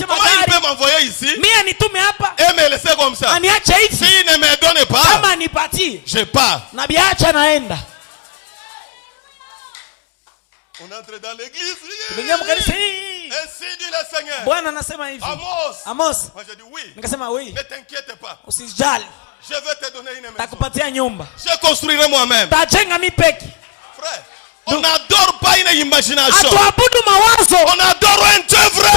peut m'envoyer ici et me laisser comme ça? S'il ne me donne pas, je pars. On entre dans l'église. Ainsi dit le Seigneur. Amos. Moi je dis oui. Ne t'inquiète pas. Je vais te donner une maison. Je construirai moi-même. Frère, on n'adore pas une imagination. On adore un Dieu vrai.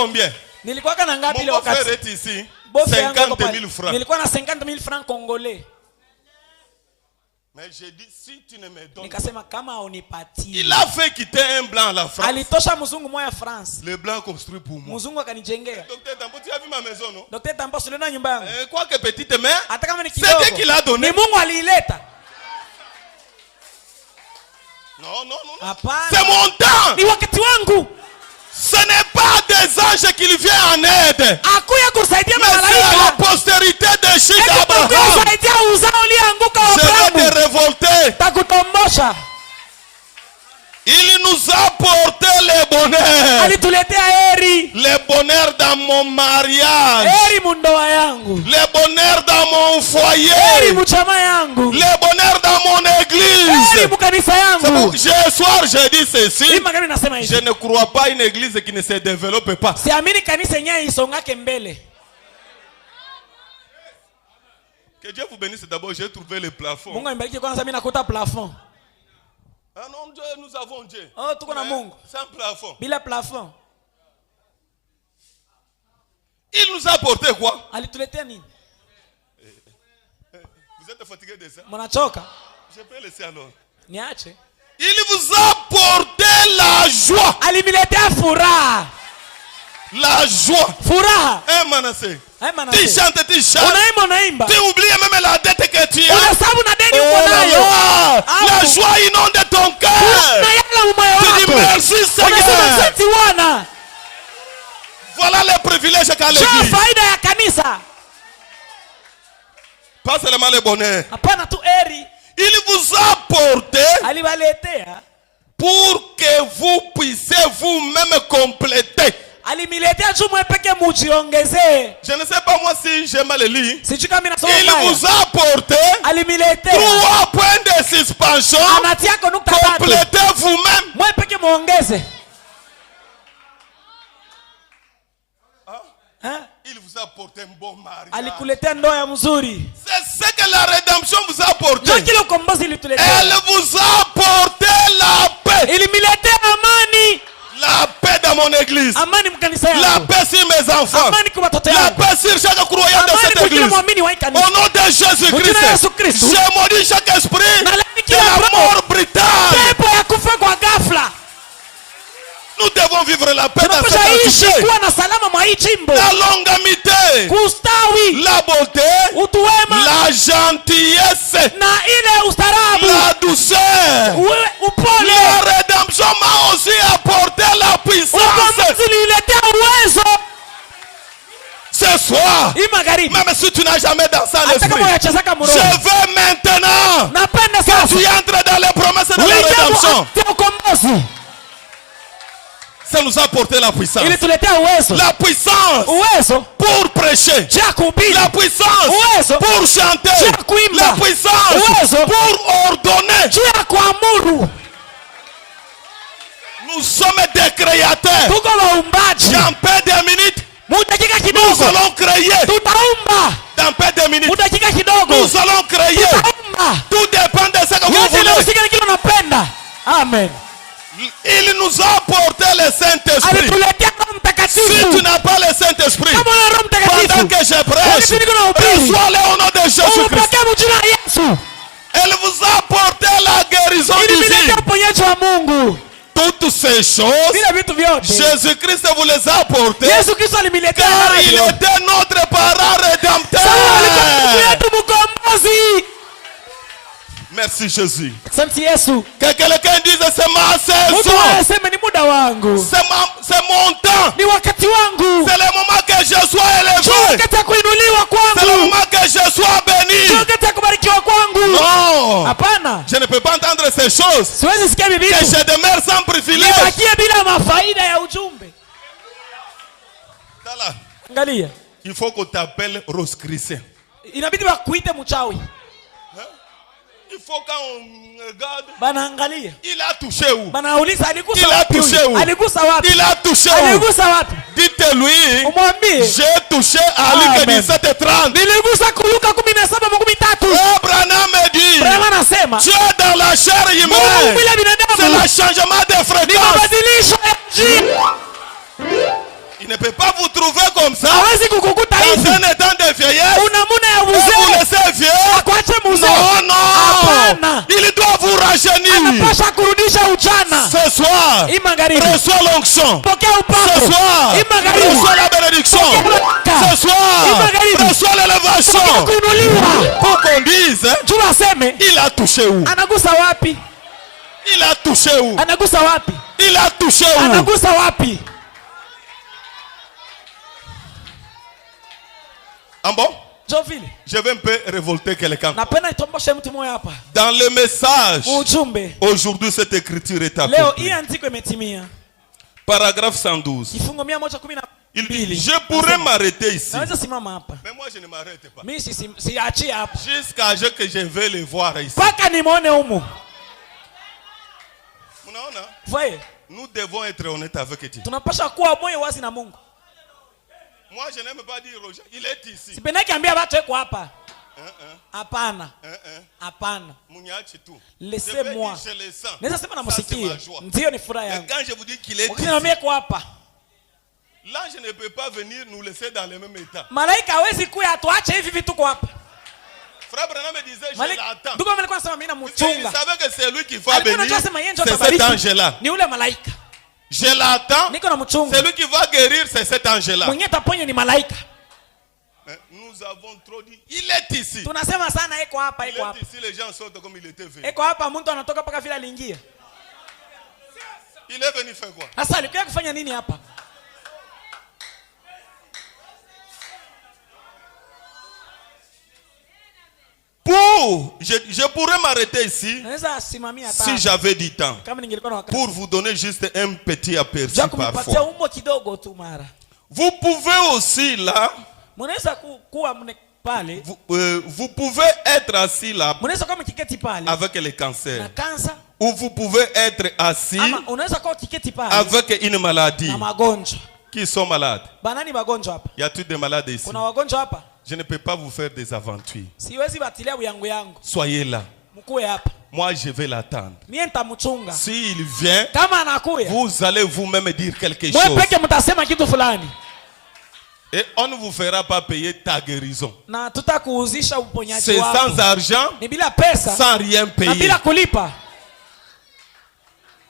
combien? Nilikuwa kana ngapi ile Mon frère wakati? est ici. Bosi yangu 50 yuko 000 pale. francs. Nilikuwa na 50,000 francs congolais. Mais j'ai dit, si tu ne me donnes, Nikasema kama haunipatii. il a fait quitter un blanc à la France. Alitosha mzungu moja France. Le blanc construit pour moi. Mzungu akanijengea. Docteur Tambo, tu as vu ma maison, non? Docteur Tambo, uliona nyumba yangu? Quoi que petite, mais Hata kama ni c'est kidogo. Dieu qui l'a donné. Ni Mungu aliileta. Non, non, non. Hapana. C'est mon temps. Ni wakati wangu. Ce n'est pas des anges qui lui viennent en aide. Hakuya kusaidia Mais c'est à la malaika. postérité de Chic Eti Abraham. kusaidia uzao ulianguka wa Je vais Abrahamu. te révolter. Takutombosha. Il nous a porté le bonheur. Alituletea heri. Le bonheur dans mon mariage. Heri mundoa yangu. Le bonheur dans mon Heri foyer. muchama yangu. Le bonheur dans mon Heri église. mukanisa C'est yangu. pour- Ce soir, je dis ceci. Hii magari nasema Je hivi. ne crois pas une église qui ne se développe pas. Siamini kanisa yenyewe isongake mbele. Que Dieu vous bénisse d'abord. J'ai trouvé le plafond. Mungu anibariki kwanza, mimi nakuta plafond. Ah non, Dieu, nous avons Dieu. Oh, tuko na Mais Mungu. sans plafond. Bila plafond. Il nous a porté quoi? Alituletea nini? Vous êtes fatigué de ça? Mnachoka? Je peux laisser alors. Niache. Il vous a porté la joie. Alimiletea furaha. La joie. Furaha. Manassé. Hai Manasseh. Tu chantes, tu chantes. Unaimba unaimba. Tu oublies même la dette que tu as. Unasabu na deni Oh uko là nayo. là. La Au. joie inonde ton Na cœur. yala umoyo Tu dis wako. merci Unasema Seigneur. asante Bwana. Voilà les privilèges qu'a Sio l'église. faida ya kanisa. Pas seulement le bonheur. Hapana tu heri. Il vous a porté Aliwaletea. pour que vous puissiez vous-même compléter. Alimiletea tu mwe peke mujiongezee. Je ne sais pas moi si j'ai mal lu. Sijui kama mimi nasoma Il mbaya. vous a porté Alimiletea. 3 points de suspension. Anatia kwa nukta tatu. Complétez vous-même. Mwe peke muongeze. Hein? Il vous a porté un bon mariage. Alikuletea ndoa ya mzuri. C'est ce que la rédemption vous a porté. Ndio kile ukombozi ilituletea. Elle vous a porté la paix. Ilimiletea amani. La paix dans mon église. Amani mkanisa La yangu. paix sur mes enfants. Amani kwa watoto La yangu. paix sur chaque croyant de Amani cette kwa kila église. muamini wa hii kanisa. Au nom de Jésus-Christ, Mjina Yesu Kristo. je maudis chaque esprit Na de laani kila la roho. mort brutale. Pepo ya kufa kwa ghafla. Nous devons vivre la paix dans cette Tunapaswa ishi entité. kuwa na salama mwa hii jimbo. La longanimité, Kustawi, la beauté, utu wema la gentillesse, na ile ustarabu, la douceur. upole. La rédemption m'a aussi apporté la puissance. Ukombozi uliletea uwezo. Ce soir, Hii magharibi. même si tu n'as jamais dansé en Hata kama esprit, unachezaka je mroho. veux maintenant Napenda que sasa. tu entres dans les promesses de la Uingie rédemption. kwa ukombozi. Ça nous a apporté la puissance. Ilituletea uwezo. La puissance Uwezo. pour prêcher. Cha kuhubiri. La puissance Uwezo. pour chanter. Cha kuimba. La puissance Uwezo. pour ordonner. Cha kuamuru. Nous sommes des créateurs. Tuko waumbaji. Dans peu de minutes, Mudakika nous kidogo. allons créer. Tutaumba. Dans peu de minutes, Mudakika kidogo. nous allons créer. Tutaumba. Tout dépend de ce que vous Yote voulez. inahusika na kile unapenda. Amen. Il nous a apporté le Saint-Esprit. Alituletea Roho Si Mtakatifu. tu n'as pas le Saint-Esprit, Kama una Roho pendant Mtakatifu. que je prêche, Wakati niko nahubiri. reçois-le au nom de Jésus-Christ. Upokee mjina la Yesu. Elle vous a apporté la guérison Ilimiletea divine. uponyaji wa Mungu. Toutes ces choses, Vile vitu vyote. Jésus-Christ vous les a apportées Yesu Kristo alimiletea car il navyo. était notre parent rédempteur. Sawa alikuwa ndugu yetu mkombozi. Merci Jésus. Asante Yesu. Que quelqu'un dise c'est ma Mtu saison, anasema ni muda wangu. c'est mon temps, Ni wakati wangu. c'est le moment que je sois Sio élevé, wakati ya kuinuliwa c'est le kwangu. moment que je sois Sio béni. wakati ya kubarikiwa kwangu. Non, Hapana. je ne peux pas entendre ces choses. Siwezi sikia Que bibitu. je demeure sans privilège. Nibakie bila mafaida ya ujumbe. Tala, Angalia. il faut qu'on t'appelle Rose Christian. Inabidi wakuite mchawi. Il faut qu'on regarde. Bana angalia. Il a touché où? Bana uliza aligusa Il a wapi? touché huyu? où? Aligusa wapi? Il a touché où? Aligusa wapi? Dites-lui, Umwambie. j'ai touché à Luc Amen. 17:30. Niligusa Luka 17:13. Abraham me dit, Brahma anasema. tu es dans la chair Mungu humaine. bila C'est binadamu. le changement de Ni fréquence. mabadilisho ya njia. Il ne peut peut pas vous trouver comme ça. hawezi kukukuta Dans hivi. un état de vieillesse. Unamuna ya Vous uzee. laissez vieux. Akwache muzee. Non, Hapana. non. Il doit vous rajeunir. Anapasha kurudisha ujana. Ce soir, Hii magharibi. reçois l'onction. Pokea upako. Ce soir, Hii magharibi. reçois la bénédiction. Ce soir, reçois l'élévation. Pokea kuinuliwa. Pour qu'on dise, hein, Juu aseme. il a touché où? Anagusa wapi? Il a touché où? Anagusa wapi? Il a touché où? Anagusa wapi? Ah bon? Jovile. Je vais un peu révolter quelqu'un. Napenda itomboshe mtu moyo hapa. Dans le message, Ujumbe. aujourd'hui cette écriture est Leo accomplie. hii andiko imetimia. Paragraphe 112. Kifungo 112. Il dit, je pourrais m'arrêter ici. Naweza simama hapa. Mais moi je ne m'arrête pas. Mimi siachie hapa. Jusqu'à ce que je vais les voir ici. Paka nimuone humu. Unaona? Voyez? Nous devons être honnêtes avec Dieu. Tunapasha kuwa moyo wazi na Mungu. Moi je n'aime pas dire Roger, il est ici. Sipendeki ambia watu weko hapa. Hapana. Hapana. Munyachi tu. Laissez-moi. Je le sens. Naweza sema na Ça, c'est msikie. ma joie. Ndio ni furaha Et yangu. quand je vous dis qu'il est ici, Ukiniambia kwa hapa. l'ange ne peut pas venir nous laisser dans le même état. Malaika hawezi kuja atuache hivi vitu kwa hapa. Frère Branham me disait, je Malaika l'attends. ndugu mimi nasema mimi Il namuchunga. savait que c'est lui qui va Alikuwa venir. anajua sema yeye ndio C'est cet atabariki. ange-là. Ni ule malaika. Je l'attends. Niko namuchunga. C'est lui qui va guérir, c'est cet ange-là. Mwenye taponye ni malaika. Nous avons trop dit, il est ici. Tunasema sana eko hapa, Il eko hapa. est ici, les gens sortent comme il était venu. Eko hapa mtu anatoka paka vile aliingia. Il est venu faire quoi? Sasa alikuwa kufanya nini hapa? Je pourrais m'arrêter ici Naweza simamia hapa. si j'avais du temps. Kama ningekuwa na wakati. Pour vous donner juste un petit aperçu Ja kumpatia parfois. umbo kidogo tu mara. Vous pouvez aussi là, Mnaweza kuwa pale. vous pouvez être assis là Mnaweza kama kiketi pale. avec le Na cancer. kansa. Ou vous pouvez être assis Ama unaweza kuwa kiketi pale. avec une maladie. Na magonjwa. Qui sont malades? Banani magonjwa hapa? Y a-t-il des malades ici? Kuna wagonjwa hapa? Je ne peux pas vous faire des aventures. Siwezi batilia uyangu yangu. Soyez là. Mkue hapa. Moi, je vais l'attendre. Mie nitamchunga. S'il vient, Kama anakuya. vous allez vous-même dire quelque Mwe chose. peke mtasema kitu fulani. Et on ne vous fera pas payer ta guérison. Na tutakuuzisha uponyaji C'est wako. sans argent, Ni bila pesa. sans rien Na payer. bila kulipa.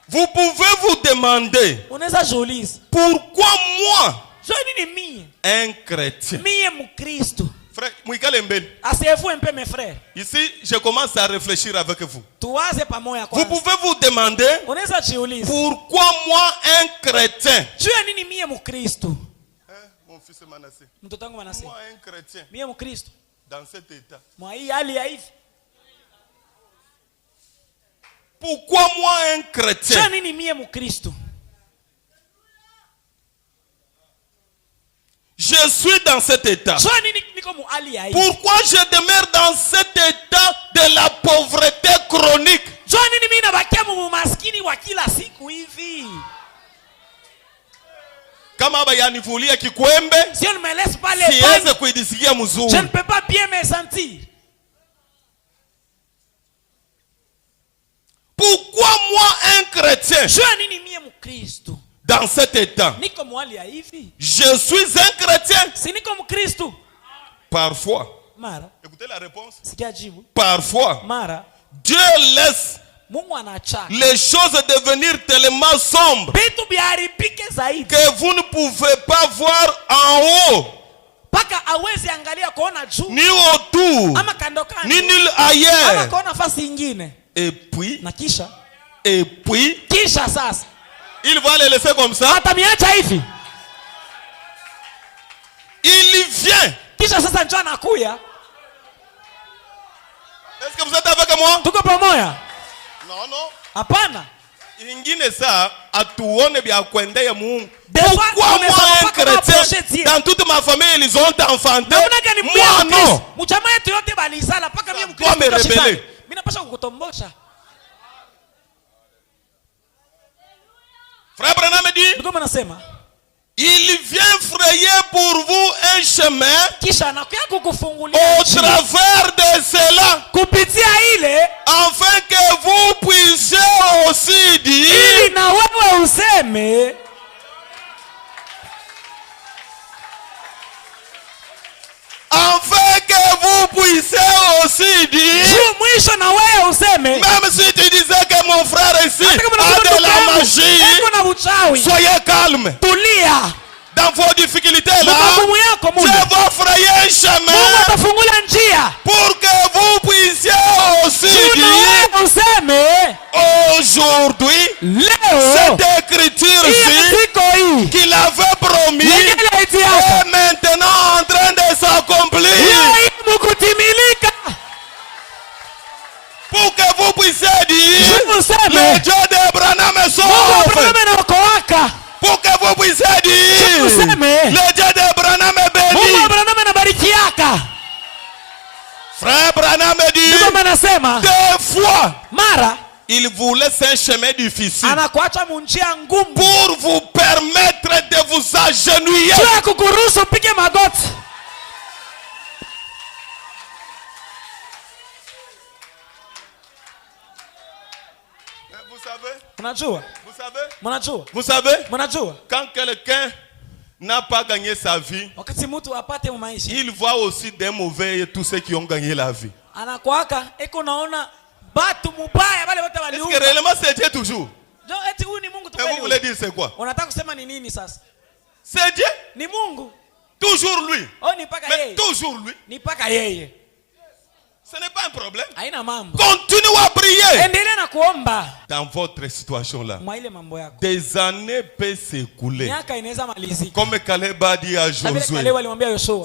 Vous pouvez vous demander, Unaweza jiuliza. pourquoi moi, Jua nini mie? un chrétien? Mie Mkristo. Frère, Mwikale Mbeni, Asiyefu mpe mes frères. ici, je commence à réfléchir avec vous. Tuwaze pamoja Vous kwanza. pouvez vous demander, Unaweza jiuliza. pourquoi moi, un chrétien? Jua nini mie Mkristo? Mon fils Manassé, Mtoto wangu Manase. moi, un chrétien, Mie Mkristo. dans cet état. Mwa hii hali ya hivi. Pourquoi moi, un Jua chrétien? nini mie Mkristo? Je suis dans cet état. Jua nini niko mu hali ya hivi. Pourquoi je demeure dans cet état de la pauvreté chronique? Jua nini mimi nabakia mu maskini wa kila siku hivi. Kama bayanivulia kikwembe, Si on me laisse pas les siweze bagnes, kuidisikia je ne mzuri. peux pas bien me sentir. Pourquoi moi, un chrétien, Jua nini mie Mkristo? dans cet état? Niko mu hali ya hivi. Je suis un chrétien. Si niko Mkristo. Parfois, Mara, écoutez la réponse. sikia jibu. Parfois, Mara, Dieu laisse Mungu anachaka. les choses devenir tellement sombres Vitu viharibike zaidi. que vous ne pouvez pas voir en haut, Paka awezi angalia kuona juu. ni autour, Ama kando kando. ni nulle Ama ailleurs. kuona nafasi ingine. Et puis, Na kisha sasa. il va les laisser comme ça. Hata miacha hivi. Il vient. Kisha sasa njoo anakuya. Est-ce que vous êtes avec moi? Tuko pamoja? Non, non. Hapana. Ingine saa atuone vya kuendea Mungu. Des fois, Pourquoi on moi ne sait un pas comment approcher chrétien Dieu. dans toute ma famille ils ont enfanté? Namna gani Moi non. Mchama yetu yote balizala paka mimi Toi, me Mkristo rebelle. mimi napasha kukutombosha. Frère Branham me dit, Ndugu anasema, il vient frayer pour vous un chemin kisha anakuya kukufungulia au travers de cela, kupitia ile afin que vous puissiez aussi dire, ili na wewe useme que vous puissiez aussi dire, mwisho na wewe useme, même si tu disais que mon frère ici a de la magie, soyez calme. Tulia. Dans vos difficultés là, Dieu va frayer un chemin pour que vous puissiez aussi dire, aujourd'hui, cette écriture-ci qu'il avait promis est maintenant en train de s'accomplir. Pour que vous puissiez dire, le Dieu d'Abraham est sauve. Pour que vous puissiez dire, le Dieu d'Abraham est béni. Frère Branham dit, 2 fois, il vous laisse un chemin difficile pour vous permettre de vous agenouiller. Vous savez, quand quelqu'un n'a pas gagné sa vie, il voit aussi des mauvais et tous ceux qui ont gagné la vie. Est-ce que réellement c'est Dieu toujours? Et vous voulez dire c'est quoi? C'est Dieu? Toujours lui. Mais toujours lui. Ce n'est pas un problème. Continuez à prier. Dans votre situation là, des années peuvent s'écouler. Comme Caleb a dit à Josué,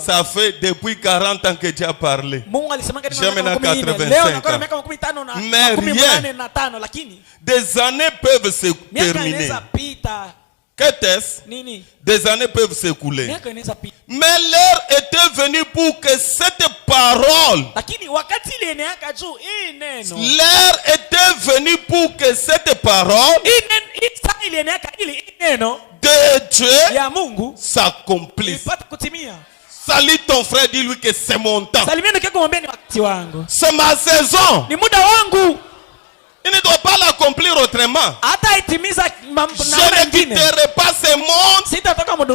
ça fait depuis 40 ans que Dieu a parlé. J'ai maintenant 85 ans. Mais rien. Des années peuvent se terminer. Qu'est-ce? Des années peuvent s'écouler. Mais l'heure était venue pour que cette parole, l'heure était venue pour que cette parole de Dieu s'accomplisse. Salut ton frère, dis-lui que c'est mon temps. C'est ma saison. Il ne doit pas l'accomplir autrement. Je ne quitterai pas ce monde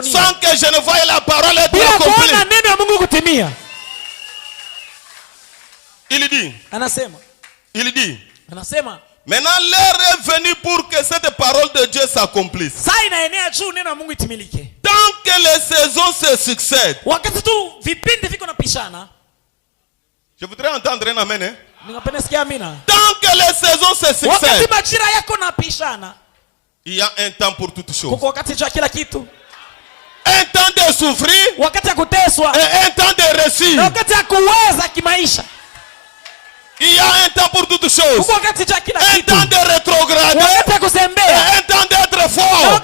sans que je ne voie la parole être accomplie. Il dit, maintenant l'heure est venue pour que cette parole de Dieu s'accomplisse. Tant que les saisons se succèdent. Je voudrais entendre un amen. Hein? Tant que les saisons se succèdent, il y a un temps pour toutes choses. Un temps de souffrir et un temps de réussir. Il y a un temps pour toutes choses. Un temps de rétrograder et un temps d'être fort.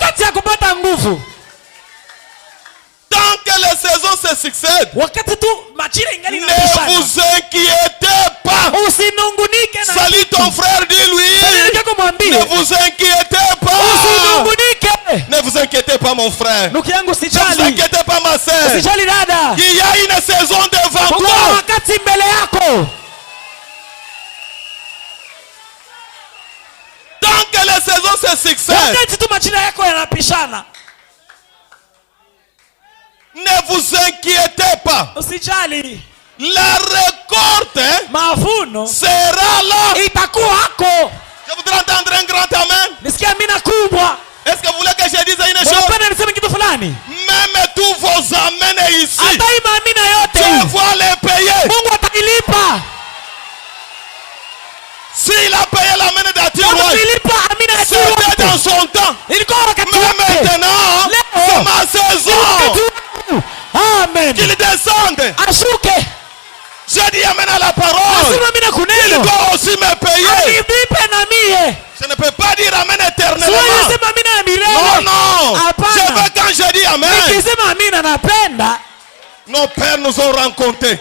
Tant que les saisons se succèdent, ne vous inquiétez pas. Salut ton frère, dis-lui. Ne vous inquiétez pas. Ne vous inquiétez pas mon frère. Ne vous inquiétez pas ma soeur. Il y a une saison devant toi. Tant que les saisons se succèdent, ne vous inquiétez pas. La récolte sera là. Je voudrais entendre un grand amen. Est-ce que vous voulez que je dise une chose? Même tous vos amens ici, Dieu va les payer. S'il a payé l'amen d'Atiroy, c'était dans son temps. Mais maintenant, c'est ma saison. Qu'il descende. J'ai dit amen à la parole. Il doit aussi me payer. Je ne peux pas dire amen éternellement. Non. Je veux quand je dis amen. Nos pères nous ont rencontrés.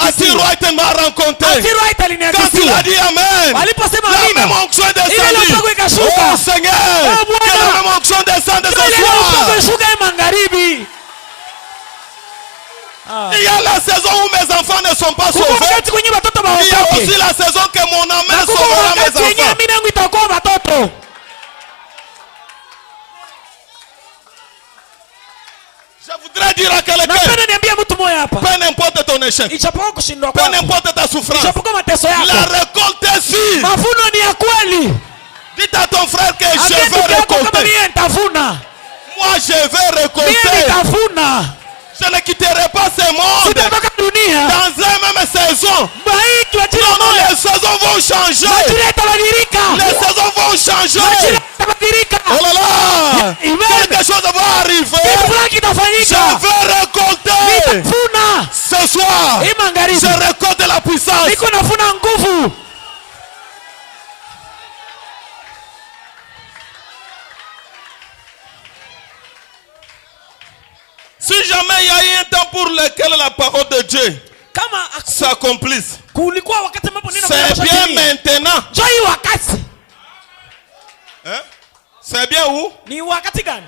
Atiroy m'a rencontré. Quand il a dit amen, la même onction descendue. Oh Seigneur, que la même onction descende ce soir. Il y a la saison où mes enfants ne sont pas sauvés. Il y a aussi la saison que mon amen sauvera mes enfants. Je voudrais dire à quelqu'un, peu n'importe ton échec, ijapokuwa kushindwa peu kwako, n'importe ta souffrance, ijapokuwa mateso la yako, récolte est sûre. mavuno ni ya kweli. Dites à ton frère que je Ambia ndugu vais yako kama récolter. mie nitavuna, Moi je vais mie récolter. nitavuna. Je ne quitterai pas ce monde Sitatoka dunia dans une même saison. maii kwa jina Non, non, moja. les saisons vont changer. Majira yatabadilika, Les saisons vont changer. majira yatabadilika. Oh là là, Amen. quelque chose va arriver. Kitu fulani Je kitafanyika, vais récolter. nitavuna. Ce soir, Hii magharibi je récolte la puissance. niko navuna nguvu. Si jamais il y a eu un temps pour lequel la parole de Dieu Kama s'accomplisse, kulikuwa wakati ambapo neno la c'est Mungu bien linatimia. maintenant. Jo, hii wakati Hein? C'est bien où? ni wakati gani?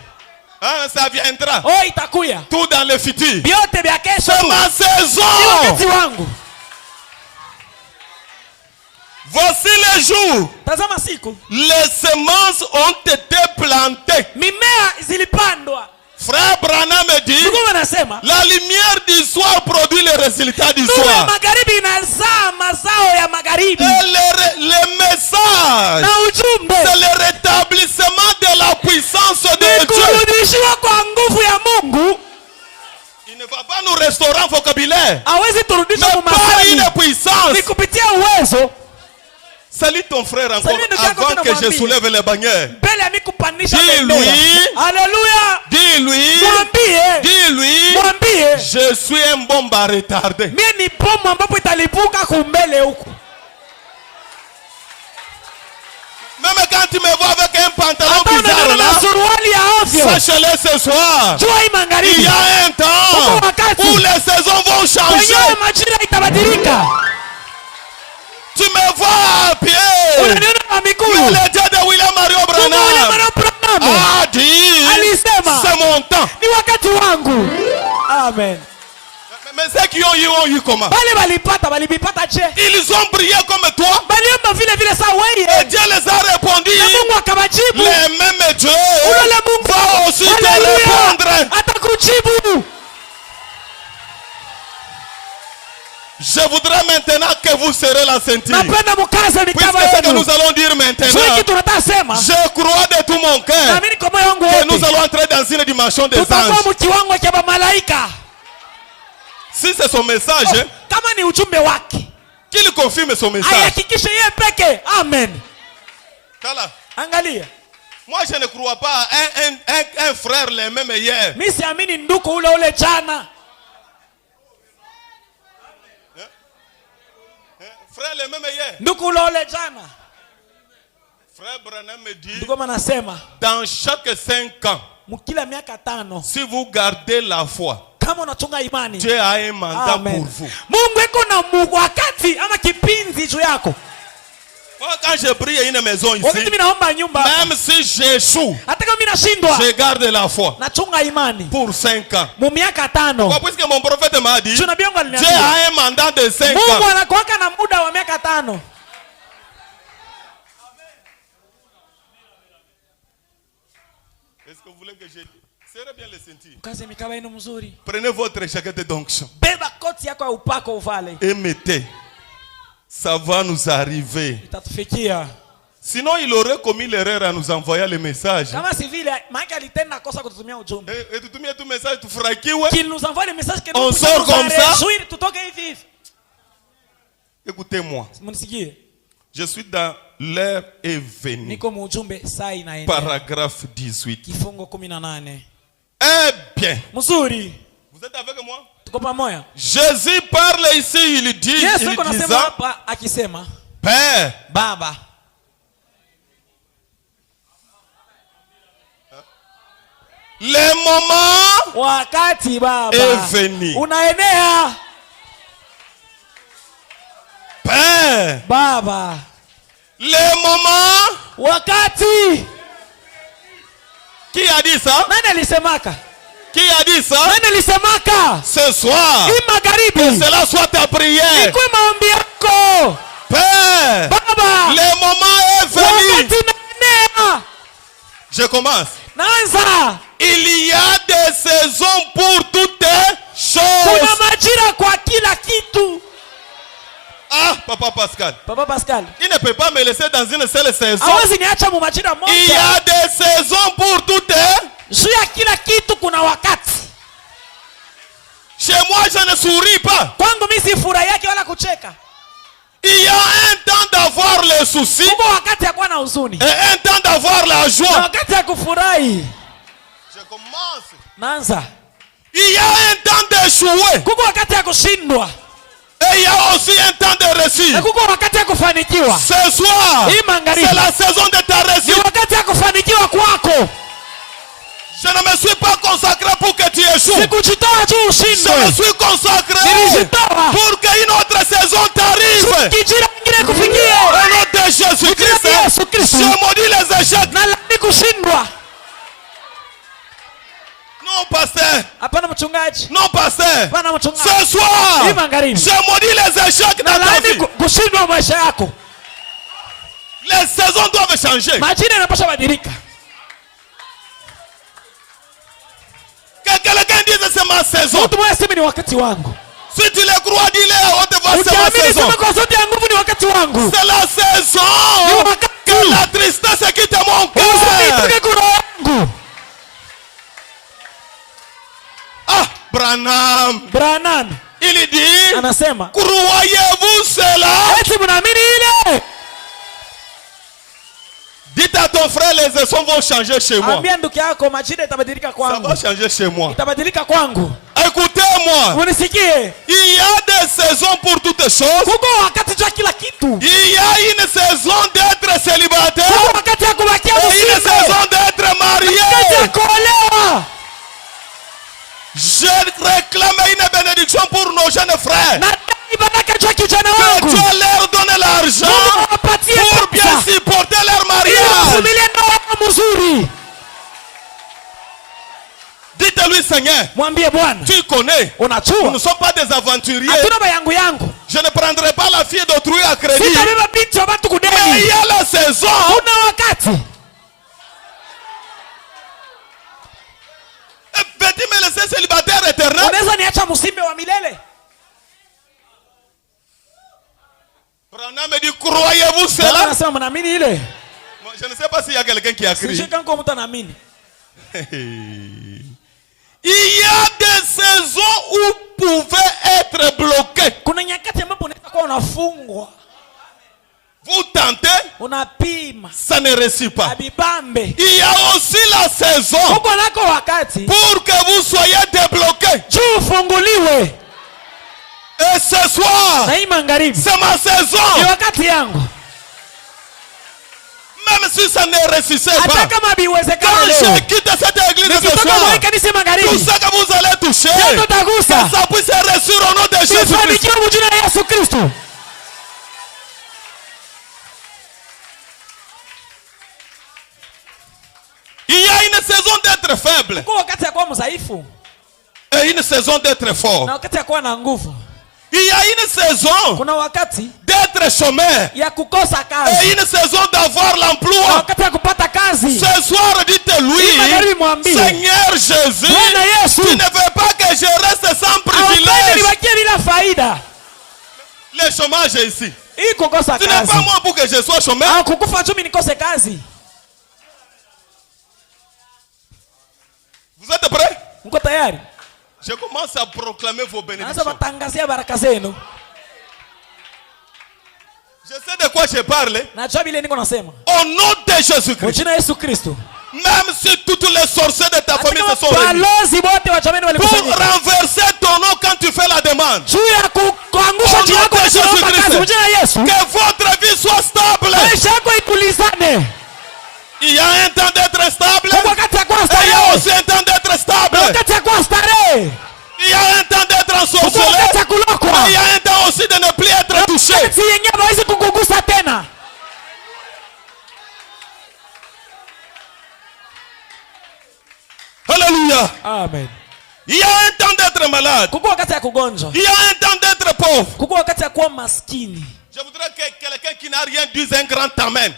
Hein? Ça viendra. Oh, itakuya Tout dans le futur. vyote vya kesho. C'est ma Ni saison. wakati wangu. Voici les jours. Tazama siku Les semences ont été plantées. mimea zilipandwa. Frère Branham me dit, Ndugu anasema la lumière du soir produit les résultats du nuru ya soir. magharibi inazaa mazao ya magharibi. Et le message, Na ujumbe c'est le rétablissement de la puissance de ni Dieu. kurudishiwa kwa nguvu ya Mungu. Il ne va pas nous restaurer en vocabulaire, Hawezi turudisha mais par mumasani, une puissance. ni kupitia uwezo. Salue ton frère encore Salut, ndugu yako avant tena que je mwambie. soulève les bannières. Mbele ya mimi kupandisha Dis-lui. bendera. Haleluya. Dis-lui, Mwambie, dis-lui, mwambie je suis un bombe à retarder. mie ni bomu ambapo italipuka kumbele huku. Même quand tu me vois avec un pantalon Hata bizarre unaona na là, suruali ya ovyo. sache-le ce soir. Jua hii Il magharibi. y a un temps où les saisons vont changer. Kwenye majira itabadilika. Tu me vois à pied. Unaniona na Mais miguu. le Dieu de William Mario Mungu yule Branham mwana Branham a dit, alisema c'est mon temps. ni wakati wangu. Amen. Mais ceux qui ont eu comment? Bale balipata je? Ils ont prié comme toi. Baliomba vile sa Et wewe. Dieu les a répondu. Na Mungu akawajibu. Le même Dieu Ule Mungu va aussi te Haleluya. répondre. Atakujibu. Je voudrais maintenant que vous serrez la ceinture. Napenda mkaze Puisque mikaba ce que yenu. nous allons dire maintenant, Sio kitu tunataka sema. je crois de tout mon cœur Naamini kwa moyo wangu que nous wote. allons entrer dans une dimension des Tutakuwa anges. mkiwango cha malaika. Si c'est son message, Kama ni ujumbe wake, qu'il confirme son message. ayakikishe yeye peke. Amen. Kala, Angalia. moi je ne crois pas à un frère le même hier. Mimi siamini nduku ule jana. Frère le même hier. Nduku ule jana. Frère Branham me dit, Ndugu anasema dans chaque 5 ans, mkila miaka 5 si vous gardez la foi, kama unachunga imani, Dieu a un mandat Amen. pour vous. Mungu iko na wakati ama kipindi juu yako. Moi, quand je prie une maison Wakati ici, mimi naomba nyumba, même si j'échoue, hata kama mimi nashindwa, je garde la foi nachunga imani pour 5 ans. mu miaka 5. Puisque mon prophète m'a dit, Tuna biongo Dieu aliniambia. a un mandat de 5 Mungu ans. anakuwaka na muda wa miaka 5. Est-ce que vous voulez que je serrez bien les ceintures? Kaze mikaba yenu mzuri. Prenez votre jaquette d'onction Beba koti yako ya upako uvale. et mettez. Ça va nous arriver. Itatufikia. Sinon, il aurait commis l'erreur en nous envoyant le message. Kama si vile maana alitenda kosa kututumia ujumbe. Et tu mets tout message, tu fraquies. Qu'il nous envoie le message que On nous sort comme ça. réjouir tutoke hivi. Écoutez-moi. Mnisikie. Je suis dans l'heure est venue. Niko mu ujumbe saa inaenda. Paragraphe 18. Kifungo 18. Eh bien. Mzuri. Vous êtes avec moi? Tuko pamoja. Jésus parle ici, il dit, Yesu il kuna sema disant, hapa akisema, Père, Baba, le moment wakati Baba est venu. unaenea. Père, Baba, le moment. wakati. Qui a dit ça? Nani alisemaka? Qui a dit ça? Nani alisemaka? Ce soir, Hii magharibi. cela soit ta prière. Ikuwe maombi yako. Père, Baba, le moment est venu. wakati unaenea. Je commence. Naanza. Il y a des saisons pour toutes choses. Kuna majira kwa kila kitu. Ah, Papa Pascal. Papa Pascal. Il ne peut pas me laisser dans une seule saison. Hawezi niacha mu majira moja. Il y a des saisons pour tout. Juu ya kila kitu kuna wakati. Chez moi, je ne souris pas. Kwangu mimi sifurahi yake wala kucheka. Il y a un temps d'avoir les soucis. Kuko wakati ya kuwa na huzuni. Et un temps d'avoir la joie. Na wakati ya kufurahi. Je commence. Naanza. Il y a un temps d'échouer. Kuko wakati ya kushindwa. Et il y a aussi un temps de réussir. Na kuko wakati ya kufanikiwa. Ce soir, c'est la saison de ta réussite. Ni wakati ya kufanikiwa kwako. Je ne me suis pas consacré pour que tu échoues. Sikujitoa tu ushindwe. Je me suis consacré pour qu'une autre saison t'arrive. Kijira kingine kufikie. Au nom de Jésus-Christ, je maudis les échecs. Na laani kushindwa. Non, pasteur. Hapana mchungaji. Non, pasteur. Hapana mchungaji. Ce soir, je maudis les échecs dans ta vie. Kushindwa maisha yako. Les saisons doivent changer. Majira yanapaswa badilika. Que quelqu'un dise c'est ma saison. Mtu mmoja sema ni wakati wangu. Si tu le crois, dis-le à haute voix, c'est ma saison. Sema kwa sauti ya nguvu ni wakati wangu. C'est la saison que la tristesse quitte mon cœur. Ah, Branham. Il dit, anasema, croyez-vous cela? Eti mnaamini ile? Dites à ton frère, les saisons vont changer chez moi. Ambia ndugu yako majira itabadilika kwangu. Ça va changer chez moi. Itabadilika kwangu. Écoutez-moi. Unisikie? Il y a des saisons pour toutes choses. Kuko wakati wa kila kitu. Il y a une saison d'être célibataire. Kuko wakati ya kubakia et une saison d'être marié. Wakati ya kuolewa. Je réclame une bénédiction pour nos jeunes frères. Que Dieu leur donne l'argent pour bien supporter leur mariage. Dites-lui, Seigneur, tu connais, nous ne sommes pas des aventuriers. Je ne prendrai pas la fille d'autrui à crédit. Mais il y a la saison. Veux-tu me laisser célibataire éternel? Branham me dit, croyez-vous cela? Je ne sais pas s'il y a quelqu'un qui a crié. Il y a des saisons où vous pouvez être bloqué. Vous tentez, ça ne réussit pas. Il y a aussi la saison pour que vous soyez débloqué. Et ce soir, c'est ma saison. Même si ça ne réussissait pas, quand je quitte cette église ce soir, tout ce que vous allez toucher, que ça puisse réussir au nom de Jésus-Christ. Il y a une saison d'être faible et une saison d'être fort. Il y a une saison d'être chômeur et une saison d'avoir l'emploi. Ce soir, dites-lui, Seigneur Jésus, tu ne veux pas que je reste sans privilège. Le chômage est ici. Tu n'es pas moi pour que je sois chômeur. Vous êtes prêts? Je commence à proclamer vos bénédictions. Je sais de quoi je parle. Au nom de Jésus-Christ. Même si toutes les sorciers de ta famille se sont réunis pour renverser ton nom quand tu fais la demande. Au nom de Jésus-Christ. Que votre vie soit stable. Il y a un temps d'être stable. Et il y a aussi un temps d'être stable. Il y a un temps d'être ensorcelé. Et il y a un temps aussi de ne plus être touché. Alléluia. Amen. Il y a un temps d'être malade. Il y a un temps d'être pauvre. Je voudrais que quelqu'un qui n'a rien dise un grand amen.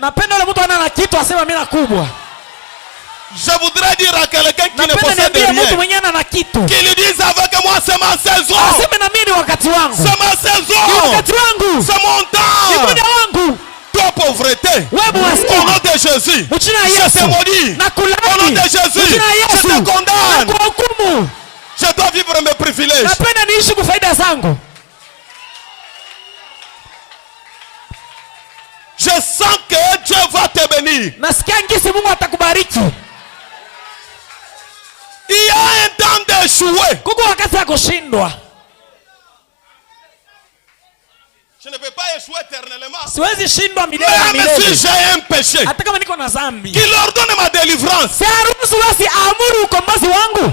Je voudrais dire à quelqu'un qui ne Napenda possède niambie mtu rien, mwenye ana kitu. qui lui dise avec moi, c'est ma saison. Aseme na mimi ni wakati wangu. C'est ma Ni saison. wakati wangu. C'est mon Ni temps. muda wangu. Toi, pauvreté, Wewe au maskini. nom de Jésus, Mchina je Yesu. te maudis. Na Au nom kulani. de Jésus, Mchina je Yesu. te Na condamne. kuhukumu. Je dois vivre mes privilèges. Napenda niishi kwa faida zangu. Je sens que Dieu va te bénir. Nasikia ngisi Mungu atakubariki. Il y a un temps d'échouer. Kuko wakati wa kushindwa. Je ne peux pas échouer éternellement. Siwezi shindwa milele na Même si milele. j'ai un péché, Hata kama niko na dhambi. qu'il ordonne ma délivrance. Si aruhusu basi aamuru ukombozi wangu.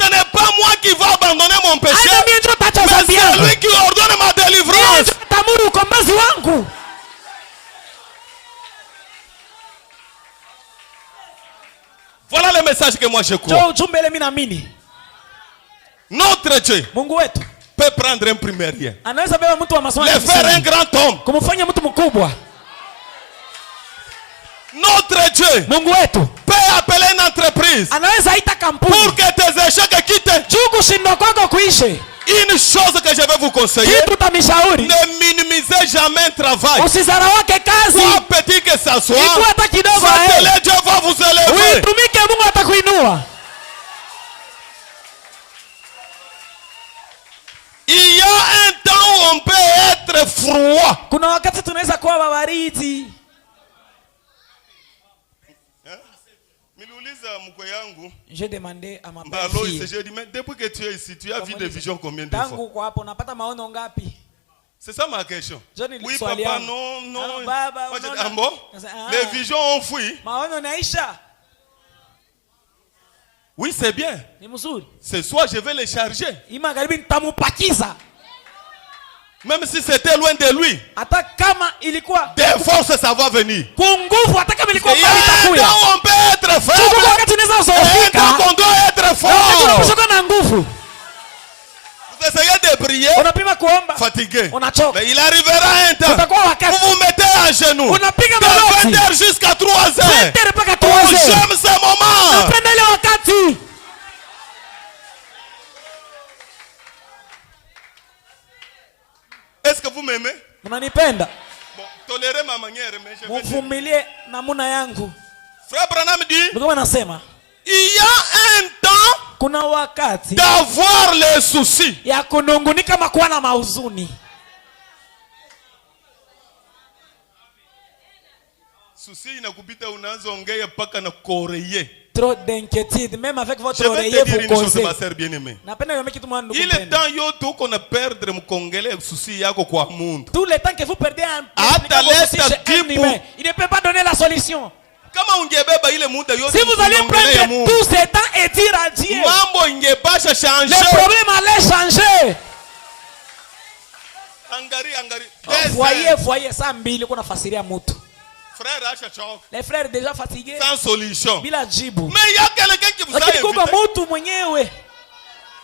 Ce n'est pas moi qui vais abandonner mon péché, Hata mimi ndio tacha mais dhambi c'est yangu. lui qui ordonne ma Yeye délivrance. ndio atamuru ukombozi wangu. Voilà le message que moi je crois. Jo ujumbe ile mimi naamini. Notre Dieu Mungu wetu peut prendre un primérien, anaweza beba mtu wa masomo le faire un grand homme. kumfanya mtu mkubwa. Notre Dieu Mungu wetu peut appeler une entreprise anaweza ita kampuni pour que tes échecs quittent. juu kushindwa kwako kuishe. Une chose que je vais vous conseiller, Kitu tamishauri, ne minimisez jamais un travail. usizarauke kazi. Soit petit que ça soit, Ikuwe hata kidogo faites-le, Dieu va vous élever. uitumike, Mungu atakuinua. Il y a un temps où on peut être froid. Kuna wakati tunaweza kuwa babaridi. J'ai demandé à ma belle-fille. J'ai dit, mais depuis que tu es ici, tu as vu des visions combien de fois? Tangu kwa hapo unapata maono ngapi? C'est ça ma question. Oui, papa, non, non. Ah, baba, Moi, j'ai dit, unaona? ah bon? Ah. Les visions ont fui. Maono naisha. Oui, c'est bien. Ni mzuri. Ce soir, je vais les charger. Hii magharibi nitamupakiza. Même si c'était loin de lui, Hata kama ilikuwa des forces, ça va venir. kwa nguvu, hata kama ilikuwa Il y mbali a un itakuya. temps où on peut être Tuko faible. wakati unaweza Et un usofika. temps qu'on doit être Wakati fort. unaposhuka na nguvu. Vous essayez de prier, Unapima kuomba. fatigué. Unachoka. Mais il arrivera un temps Utakuwa où wakati vous vous mettez à genoux. unapiga De magoti. 20h jusqu'à 3h. Twende mpaka Oh, tuanze. j'aime ce moment. Napenda ile wakati. Est-ce que vous m'aimez? Unanipenda? Bon, tolérez ma manière, mais je vais... Mvumilie namuna yangu. Frère Branham dit, Ndio nasema il y a un temps kuna wakati d'avoir les soucis. ya kunungunika makuwa na mahuzuni. Souci inakupita unaanza ongea paka na koreye. Trop d'inquiétude, même avec votre Je vais oreiller te dire vous une chose, causez. ma sœur bien-aimée. Napenda niambie kitu mwana ndugu Il est mpendwa. temps yote uko na perdre mkongele souci yako kwa mundu. Tout le temps que vous perdez un Hata leta jibu. il ne peut pas donner la solution. Kama ungebeba ile muda yote Si vous allez mkiongelea prendre Mungu, tout ce temps et dire à Dieu, mambo ingepasha changer. le problème allait changer. Angari. Voyez ça mbili kuna fasiria mtu. Frère acha choka. Les frères déjà fatigués. Sans solution. Bila jibu. Mais il y a quelqu'un qui vous a Lakini kuko invité. mtu mwenyewe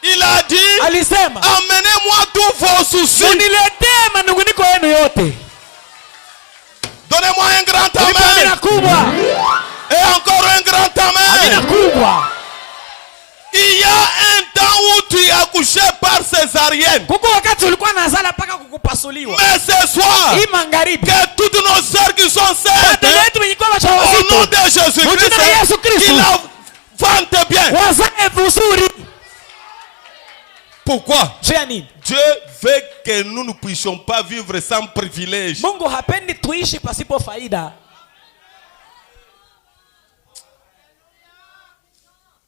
Il a dit, alisema, amenez-moi tous vos soucis. uniletee manunguniko yenu yote. Donnez-moi un grand Amina amen. kubwa. Et encore un grand Amina amen. kubwa. Il y a un temps où tu es accouché par césarienne. Kuko wakati ulikuwa nazala paka kukupasuliwa. Mais ce soir, Hii magharibi. que toutes nos sœurs qui sont Dada saintes, yetu wenye kwa au nom wajawazito. de Jésus-Christ, Mjina la Yesu Kristo. qu'ils la vantent bien. Wazae vizuri. Pourquoi? Juu ya nini? Dieu veut que nous ne puissions pas vivre sans privilège. Mungu hapendi tuishi pasipo faida.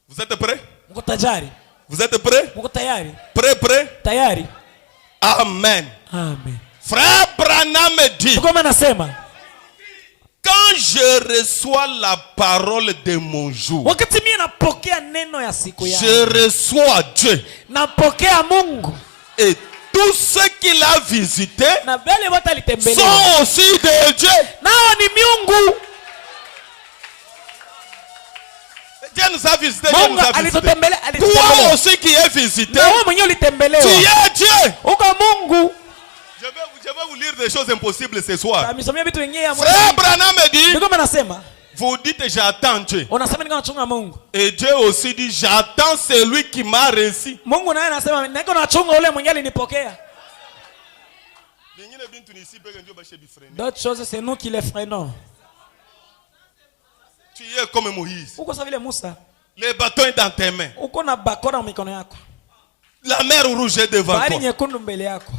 Vous êtes prêts? Mko tayari? Vous êtes prêts? Mko tayari? Prêts? Tayari? Amen. Amen. Frère Branham dit, Tuko nasema, quand je reçois la parole de mon jour, wakati mimi napokea neno ya siku yangu, je reçois Dieu. napokea Mungu. Et tous ceux qu'il a visités Na wale wote alitembelea. sont aussi de Dieu. Nao ni miungu. Dieu nous a visités. Dieu Mungu nous a visités. alitutembelea, Toi alitutembelea. aussi qui es visité, Na wewe mwenyewe tu ulitembelewa. es Dieu. Uko Mungu. Je vais vous lire des choses impossibles ce soir. Amisomea vitu vingine ya Frère Mungu. Branham dit, Ndio nasema, Vous dites j'attends Dieu. Unasema niko nachunga Mungu. Et Dieu aussi dit j'attends celui qui m'a reçu. Mungu naye anasema niko nachunga ule mwenye alinipokea. D'autres choses c'est nous qui les freinons. Tu es comme Moïse. Uko sawa vile Musa. Le bâton est dans tes mains. Uko na bakora mikono yako. La mer rouge est devant toi. Bahari nyekundu mbele yako.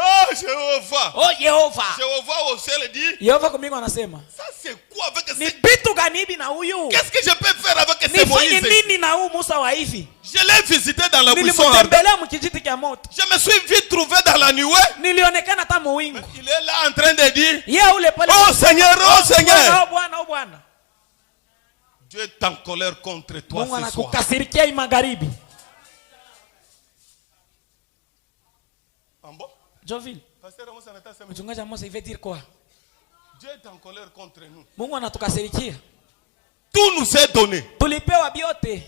Oh Jéhovah. Oh Yehova. Jéhovah au ciel dit. Yehova kwa mbingu anasema. Ça c'est quoi avec ni bitu gani hivi na huyu? Qu'est-ce que je peux faire avec ce Moïse? Nifanye nini na huyu Musa wa hivi? Je l'ai visité dans la buisson. Nilimtembelea mkijiti kia moto. Je me suis vite trouvé dans la nuée. Nilionekana hata mwingu. Il est là en train de dire. Yeye ule pale. Oh Seigneur, oh Seigneur. Oh Bwana, oh Bwana. Dieu est en colère contre toi Mungu ce soir. anakukasirikia hii magharibi. Ambo? Joville. Mchungaji Amos il veut dire quoi? Dieu est en colère contre nous. Mungu anatukasirikia. Tout nous est donné. Tulipewa biote.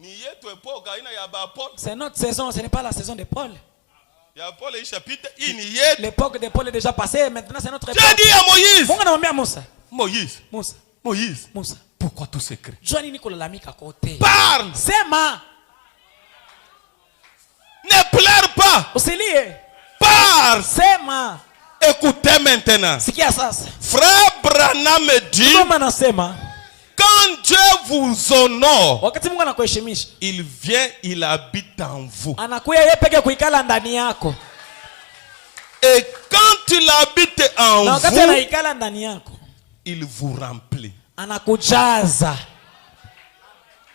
Ni yetu epoka ina ya ba Paul. C'est notre saison, ce n'est pas la saison de Paul. Ya Paul et chapitre ini yetu. L'époque de Paul est déjà passée, maintenant c'est notre époque. Dieu dit à Moïse. Mungu anamwambia Musa. Moïse. Musa. Moïse. Musa. Pourquoi tout se crée? Jua nini kulalamika kote? Parle. Sema. Ne pleure pas. Usilie. Parle. Sema. Écoutez maintenant. Sikia sasa. Frère Branham me dit. Kama nasema. Quand Dieu vous honore, wakati Mungu anakuheshimisha, il vient, il habite en vous. Anakuja yeye peke kuikala ndani yako. Et quand il habite en na wakati vous, anaikala ndani yako, il vous remplit. Anakujaza.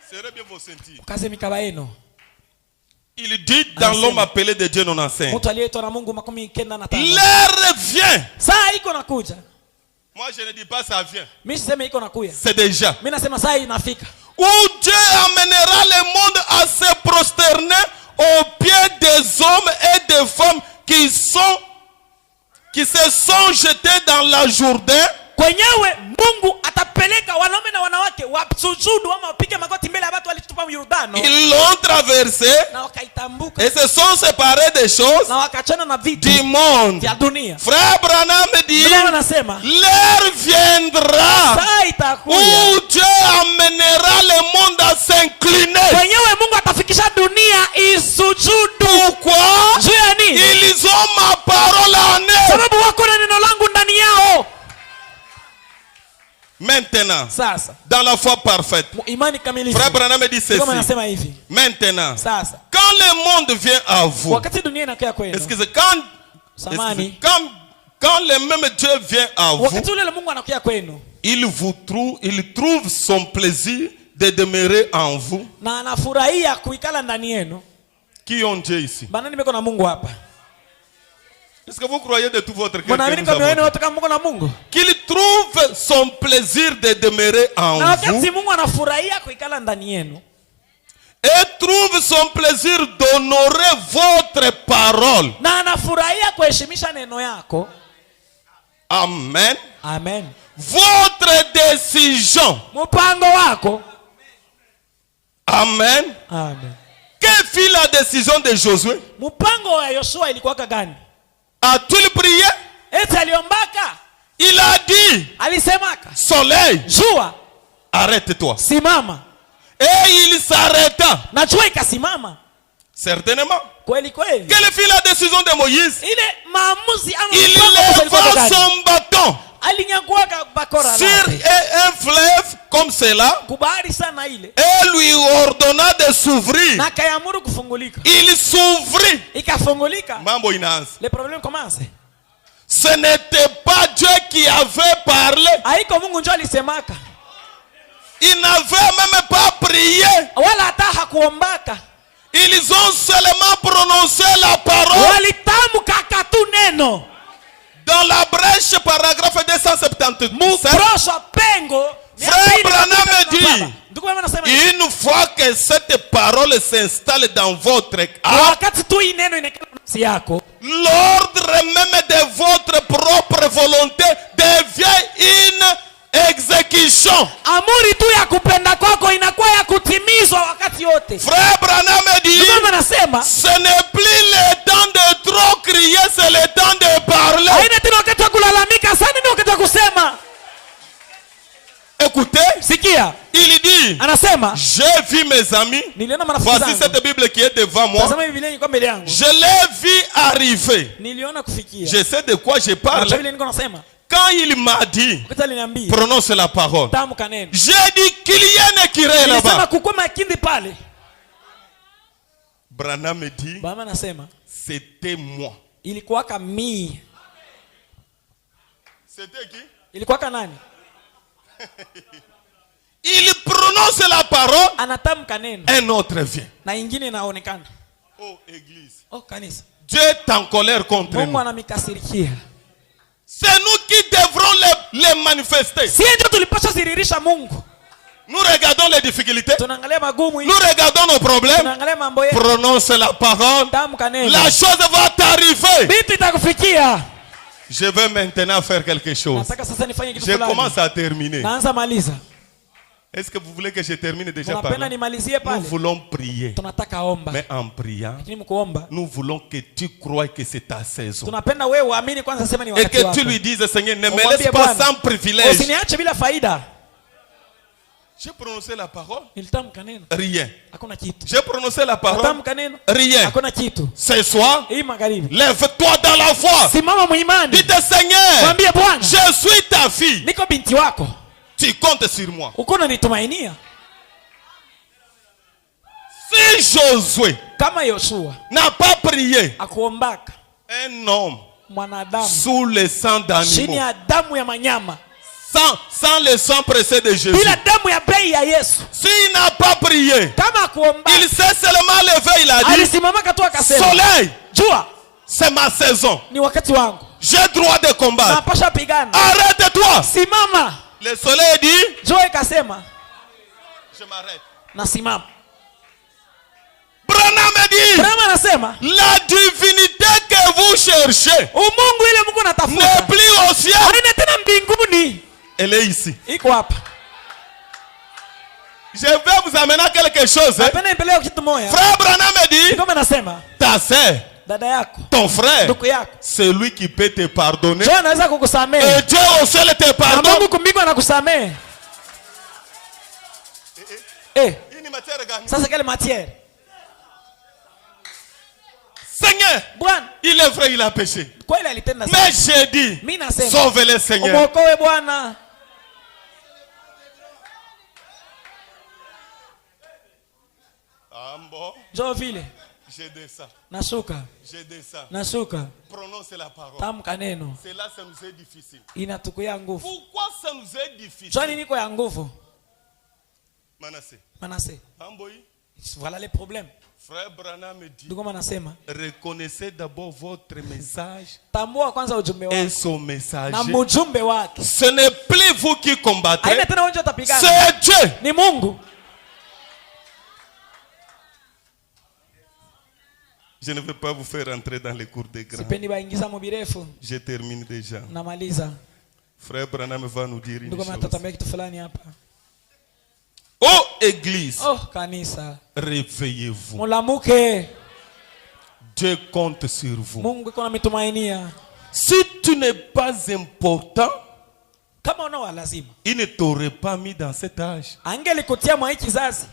Serez bien vos sentir. Kaze mikaba yenu. Il dit dans l'homme appelé de Dieu non enseigne. L'heure vient. Moi je ne dis pas ça vient. C'est déjà. Où Dieu amènera le monde à se prosterner aux pieds des hommes et des femmes qui se sont jetés dans la Jourdain. Kwenyewe Mungu atapeleka wanaume na wanawake wasujudu ama wapige magoti mbele ya watu walitupa Yordano. Ils l'ont traversé. Na wakaitambuka. Et se sont séparés des choses. Na wakachana na vitu du monde. vya dunia. Frère Branham dit. L'heure viendra. Saa itakuja. Où Dieu amènera le monde à s'incliner. Kwenyewe Mungu atafikisha dunia isujudu. Pourquoi? Juu ya nini? Ils ont ma parole en eux. Sababu wako na neno langu ndani yao. Maintenant, dans la foi parfaite, Frère Branham dit ceci. Maintenant, quand le monde vient à vous, excusez, quand le même Dieu vient à vous, il trouve son plaisir de demeurer en vous. Qui ont Dieu ici? Est-ce que vous croyez de tout votre cœur qu'il trouve son plaisir de demeurer en vous et trouve son plaisir d'honorer votre parole? Amen. Amen. Votre décision. Amen. Amen. Quelle fut la décision de Josué? A-t-il prié? Il a dit, soleil, arrête-toi. Et il s'arrêta. Certainement. Quelle fut la décision de Moïse? Il leva son bâton sur un fleuve comme cela et lui ordonna de s'ouvrir. Il s'ouvrit. Le problème commence. Ce n'était pas Dieu qui avait parlé. Il n'avait même pas prié. Ils ont seulement prononcé la parole. Dans la brèche, paragraphe 277. Frère Branham dit, une fois que cette parole s'installe dans votre âme, l'ordre même de votre propre volonté devient une exécution. Frère Branham dit, ce n'est plus le temps de trop crier, c'est le temps de parler. Écoutez, Sikia, il dit, anasema j'ai vu mes amis. niliona marafiki Voici zangu. cette Bible qui est devant moi. Tazama Biblia iko mbele yangu. Je l'ai vu arriver. Niliona kufikia. Je sais de quoi je parle. Unajua vile niko nasema? Quand il m'a dit, Wakati aliniambia, prononce la parole. tamka neno. J'ai dit qu'il y a un écureuil Nilisema là-bas. kukuwa makindi pale. Branham me dit, Baba anasema c'était moi. ilikuwa kami. C'était qui? Ilikuwa nani? Il prononce la parole, Anatamka neno. un autre vient. Na ingine inaonekana. Oh, église. Oh, kanisa. Dieu est en colère contre Mungu nous. anamikasirikia. C'est nous qui devrons les manifester. Si ndio tulipaswa siririsha Mungu. Nous regardons les difficultés. Tunaangalia magumu Nous regardons nos problèmes. Tunaangalia mambo yetu. Prononce la parole. Tamka neno. La chose va t'arriver. Bitu itakufikia. Je vais maintenant faire quelque chose. Nataka sasa nifanye kitu Je fulani. commence à terminer. Naanza maliza. Est-ce que vous voulez que je termine déjà par Unapenda là? nimalizie Nous pale. voulons prier. Tunataka omba. Mais en priant, Lakini mkuomba. nous voulons que tu crois que c'est ta saison. Tunapenda wewe uamini kwanza sema ni Et wakati que wako. tu lui dises, Seigneur, ne me Umwambie laisse pas Bwana, sans privilège. Usiniache bila faida. J'ai prononcé la parole. Nilitamka neno. Rien. Hakuna kitu. J'ai prononcé la parole. Natamka neno. Rien. Hakuna kitu. Ce soir, Hii magharibi. lève-toi dans la foi. Simama muimani. Dis-te, Seigneur, Mwambie Bwana, je suis ta fille. niko binti wako. Tu comptes sur moi. Uko unanitumainia. Si Josué Kama Yoshua n'a pas prié, akuombaka un homme mwanadamu sous le sang chini d'animaux, ya damu ya manyama, sans le sang précieux de Jésus, bila damu ya bei ya Yesu, s'il n'a pas prié, kama akuomba, il s'est seulement levé, il a dit, alisimamaka tu akasema, soleil, jua c'est ma saison. ni wakati wangu, J'ai droit de combattre. napasha pigana, Arrête-toi. simama. Le soleil dit, Jua ikasema, je m'arrête. nasimama. Branham dit, Brahma anasema, la divinité que vous cherchez umungu ile Mungu n'est natafuta plus au ciel. haina tena mbinguni, Elle est ici. iko hapa. Je vais vous amener à quelque chose. Napenda nipeleke kitu moja. Frère Branham dit, Kama nasema, ta sœur, dada yako, ton frère, ndugu yako, c'est lui qui peut te pardonner. Jua anaweza kukusamehe. Et Dieu au ciel te Na pardonne. Mungu kumbingu anakusamehe. Sasa kile matière. Seigneur, Bwana, il est vrai, il a péché. kweli alitenda sana. Mais j'ai dit, Mimi nasema, sauve-le, Seigneur. Umuokoe Bwana. Njoo vile. Je descends. Nashuka. Je descends. Nashuka. Prononce la parole. Tamka neno. Cela, ça nous est difficile. Inatukuya nguvu. Pourquoi ça nous est difficile? Jua niko ya nguvu. Manasseh. Manasseh. Amboyi. Voilà les problèmes. Frère Branham me dit, Ndugu anasema, reconnaissez d'abord votre message tambua kwanza ujumbe et wako son messager. na mjumbe wake. Ce n'est plus vous qui combattez, Haina tena wewe utapigana. c'est Dieu. Ni Mungu. Je ne veux pas vous faire entrer dans les cours des grands. Sipendi baingiza mubirefu. Je termine déjà. Namaliza. Frère Branham va nous dire une Ndugu chose. mtatambia kitu fulani hapa. Oh église, Oh kanisa. réveillez-vous. Mulamuke. Dieu compte sur vous. Mungu iko na mitumainia. Si tu n'es pas important, Kama unao lazima. il ne t'aurait pas mis dans cet âge. Angelikutia mwa hiki kizazi.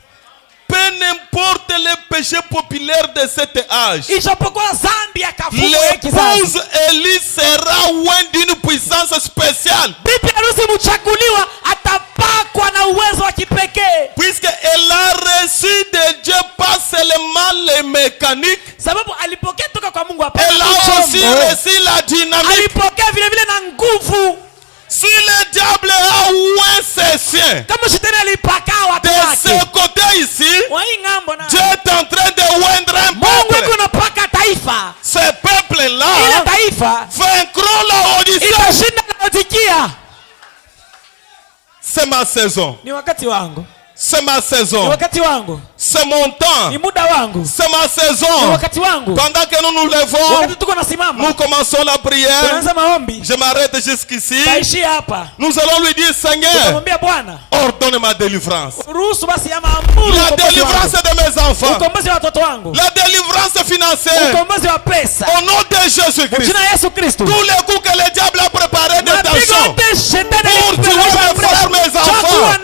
Peu n'importe les péchés populaires de cet âge. Ijapokuwa dhambi ya kafumu ya hiki kizazi. L'épouse Élie sera loin d'une puissance spéciale. Bibi harusi mchaguliwa atapakwa na uwezo wa kipekee. Puisqu'elle a reçu de Dieu pas seulement les mécaniques, Sababu alipokea toka kwa Mungu hapa. elle a aussi reçu la dynamique. Alipokea vile vile na nguvu. Si le diable a oué ses siens, Kama shetani alipaka watu de wake. ce côté ici, Wa hii ngambo na. Dieu est en train de oindre un Mungu peuple. iko napaka taifa. Ce peuple-là Ile taifa vaincront la Odyssée. itashinda Laodikia. C'est ma saison. Ni wakati wangu. C'est ma Ni saison. wakati wangu. C'est mon temps. Ni muda wangu. C'est ma Ni saison. wakati wangu. Pendant que nous nous levons, Wakati tuko nasimama. nous commençons la prière. Tunaanza maombi. Je m'arrête jusqu'ici. Taishi hapa. Nous allons lui dire, Seigneur, Tutamwambia Bwana, ordonne ma délivrance. ruhusu basi ya maamuru. La délivrance de mes enfants. Ukombozi wa watoto wangu. La délivrance financière. Ukombozi wa pesa. Au nom de Jésus-Christ. Jina Yesu Kristo. Tous les coups que le diable a préparés de Mapigo tension yote shetani pour tuer mes frères, mes enfants.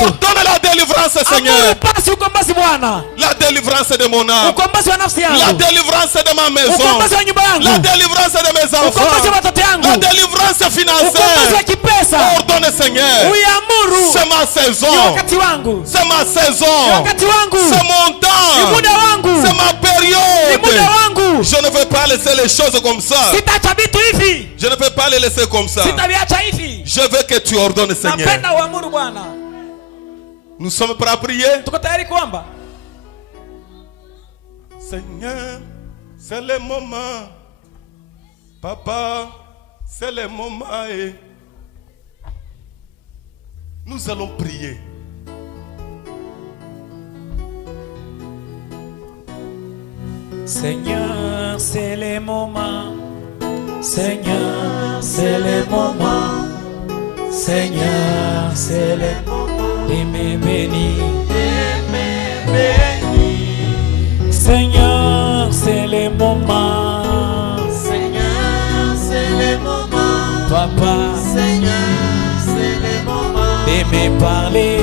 Yesu. Ordonne la délivrance, Seigneur. Amuru basi ukombozi Bwana. La délivrance de mon âme. Ukombozi wa nafsi yangu. La délivrance de ma maison. Ukombozi wa nyumba yangu. La délivrance de mes enfants. Ukombozi wa watoto yangu. La délivrance Ukombozi financière. wa kipesa. Ordonne, Seigneur. Uiamuru. C'est ma saison. Ni wakati wangu. C'est ma Ni saison. wakati wangu. C'est mon Ni temps. muda wangu. C'est ma Ni période. muda wangu. Je ne vais pas laisser les choses comme ça. Sitaacha vitu hivi. Je ne vais pas les laisser comme ça. Sitaviacha hivi. Je veux que tu ordonnes, Seigneur. Napenda uamuru Bwana. Nous sommes prêts à prier. Tuko tayari kuomba. Seigneur, c'est le moment. Papa, c'est le moment. Et nous allons prier. Seigneur, c'est le moment. Seigneur, c'est le moment. Seigneur, c'est le moment de me bénir. Seigneur, c'est le moment. Seigneur, c'est le moment. Papa, Seigneur, c'est le moment. de me parler.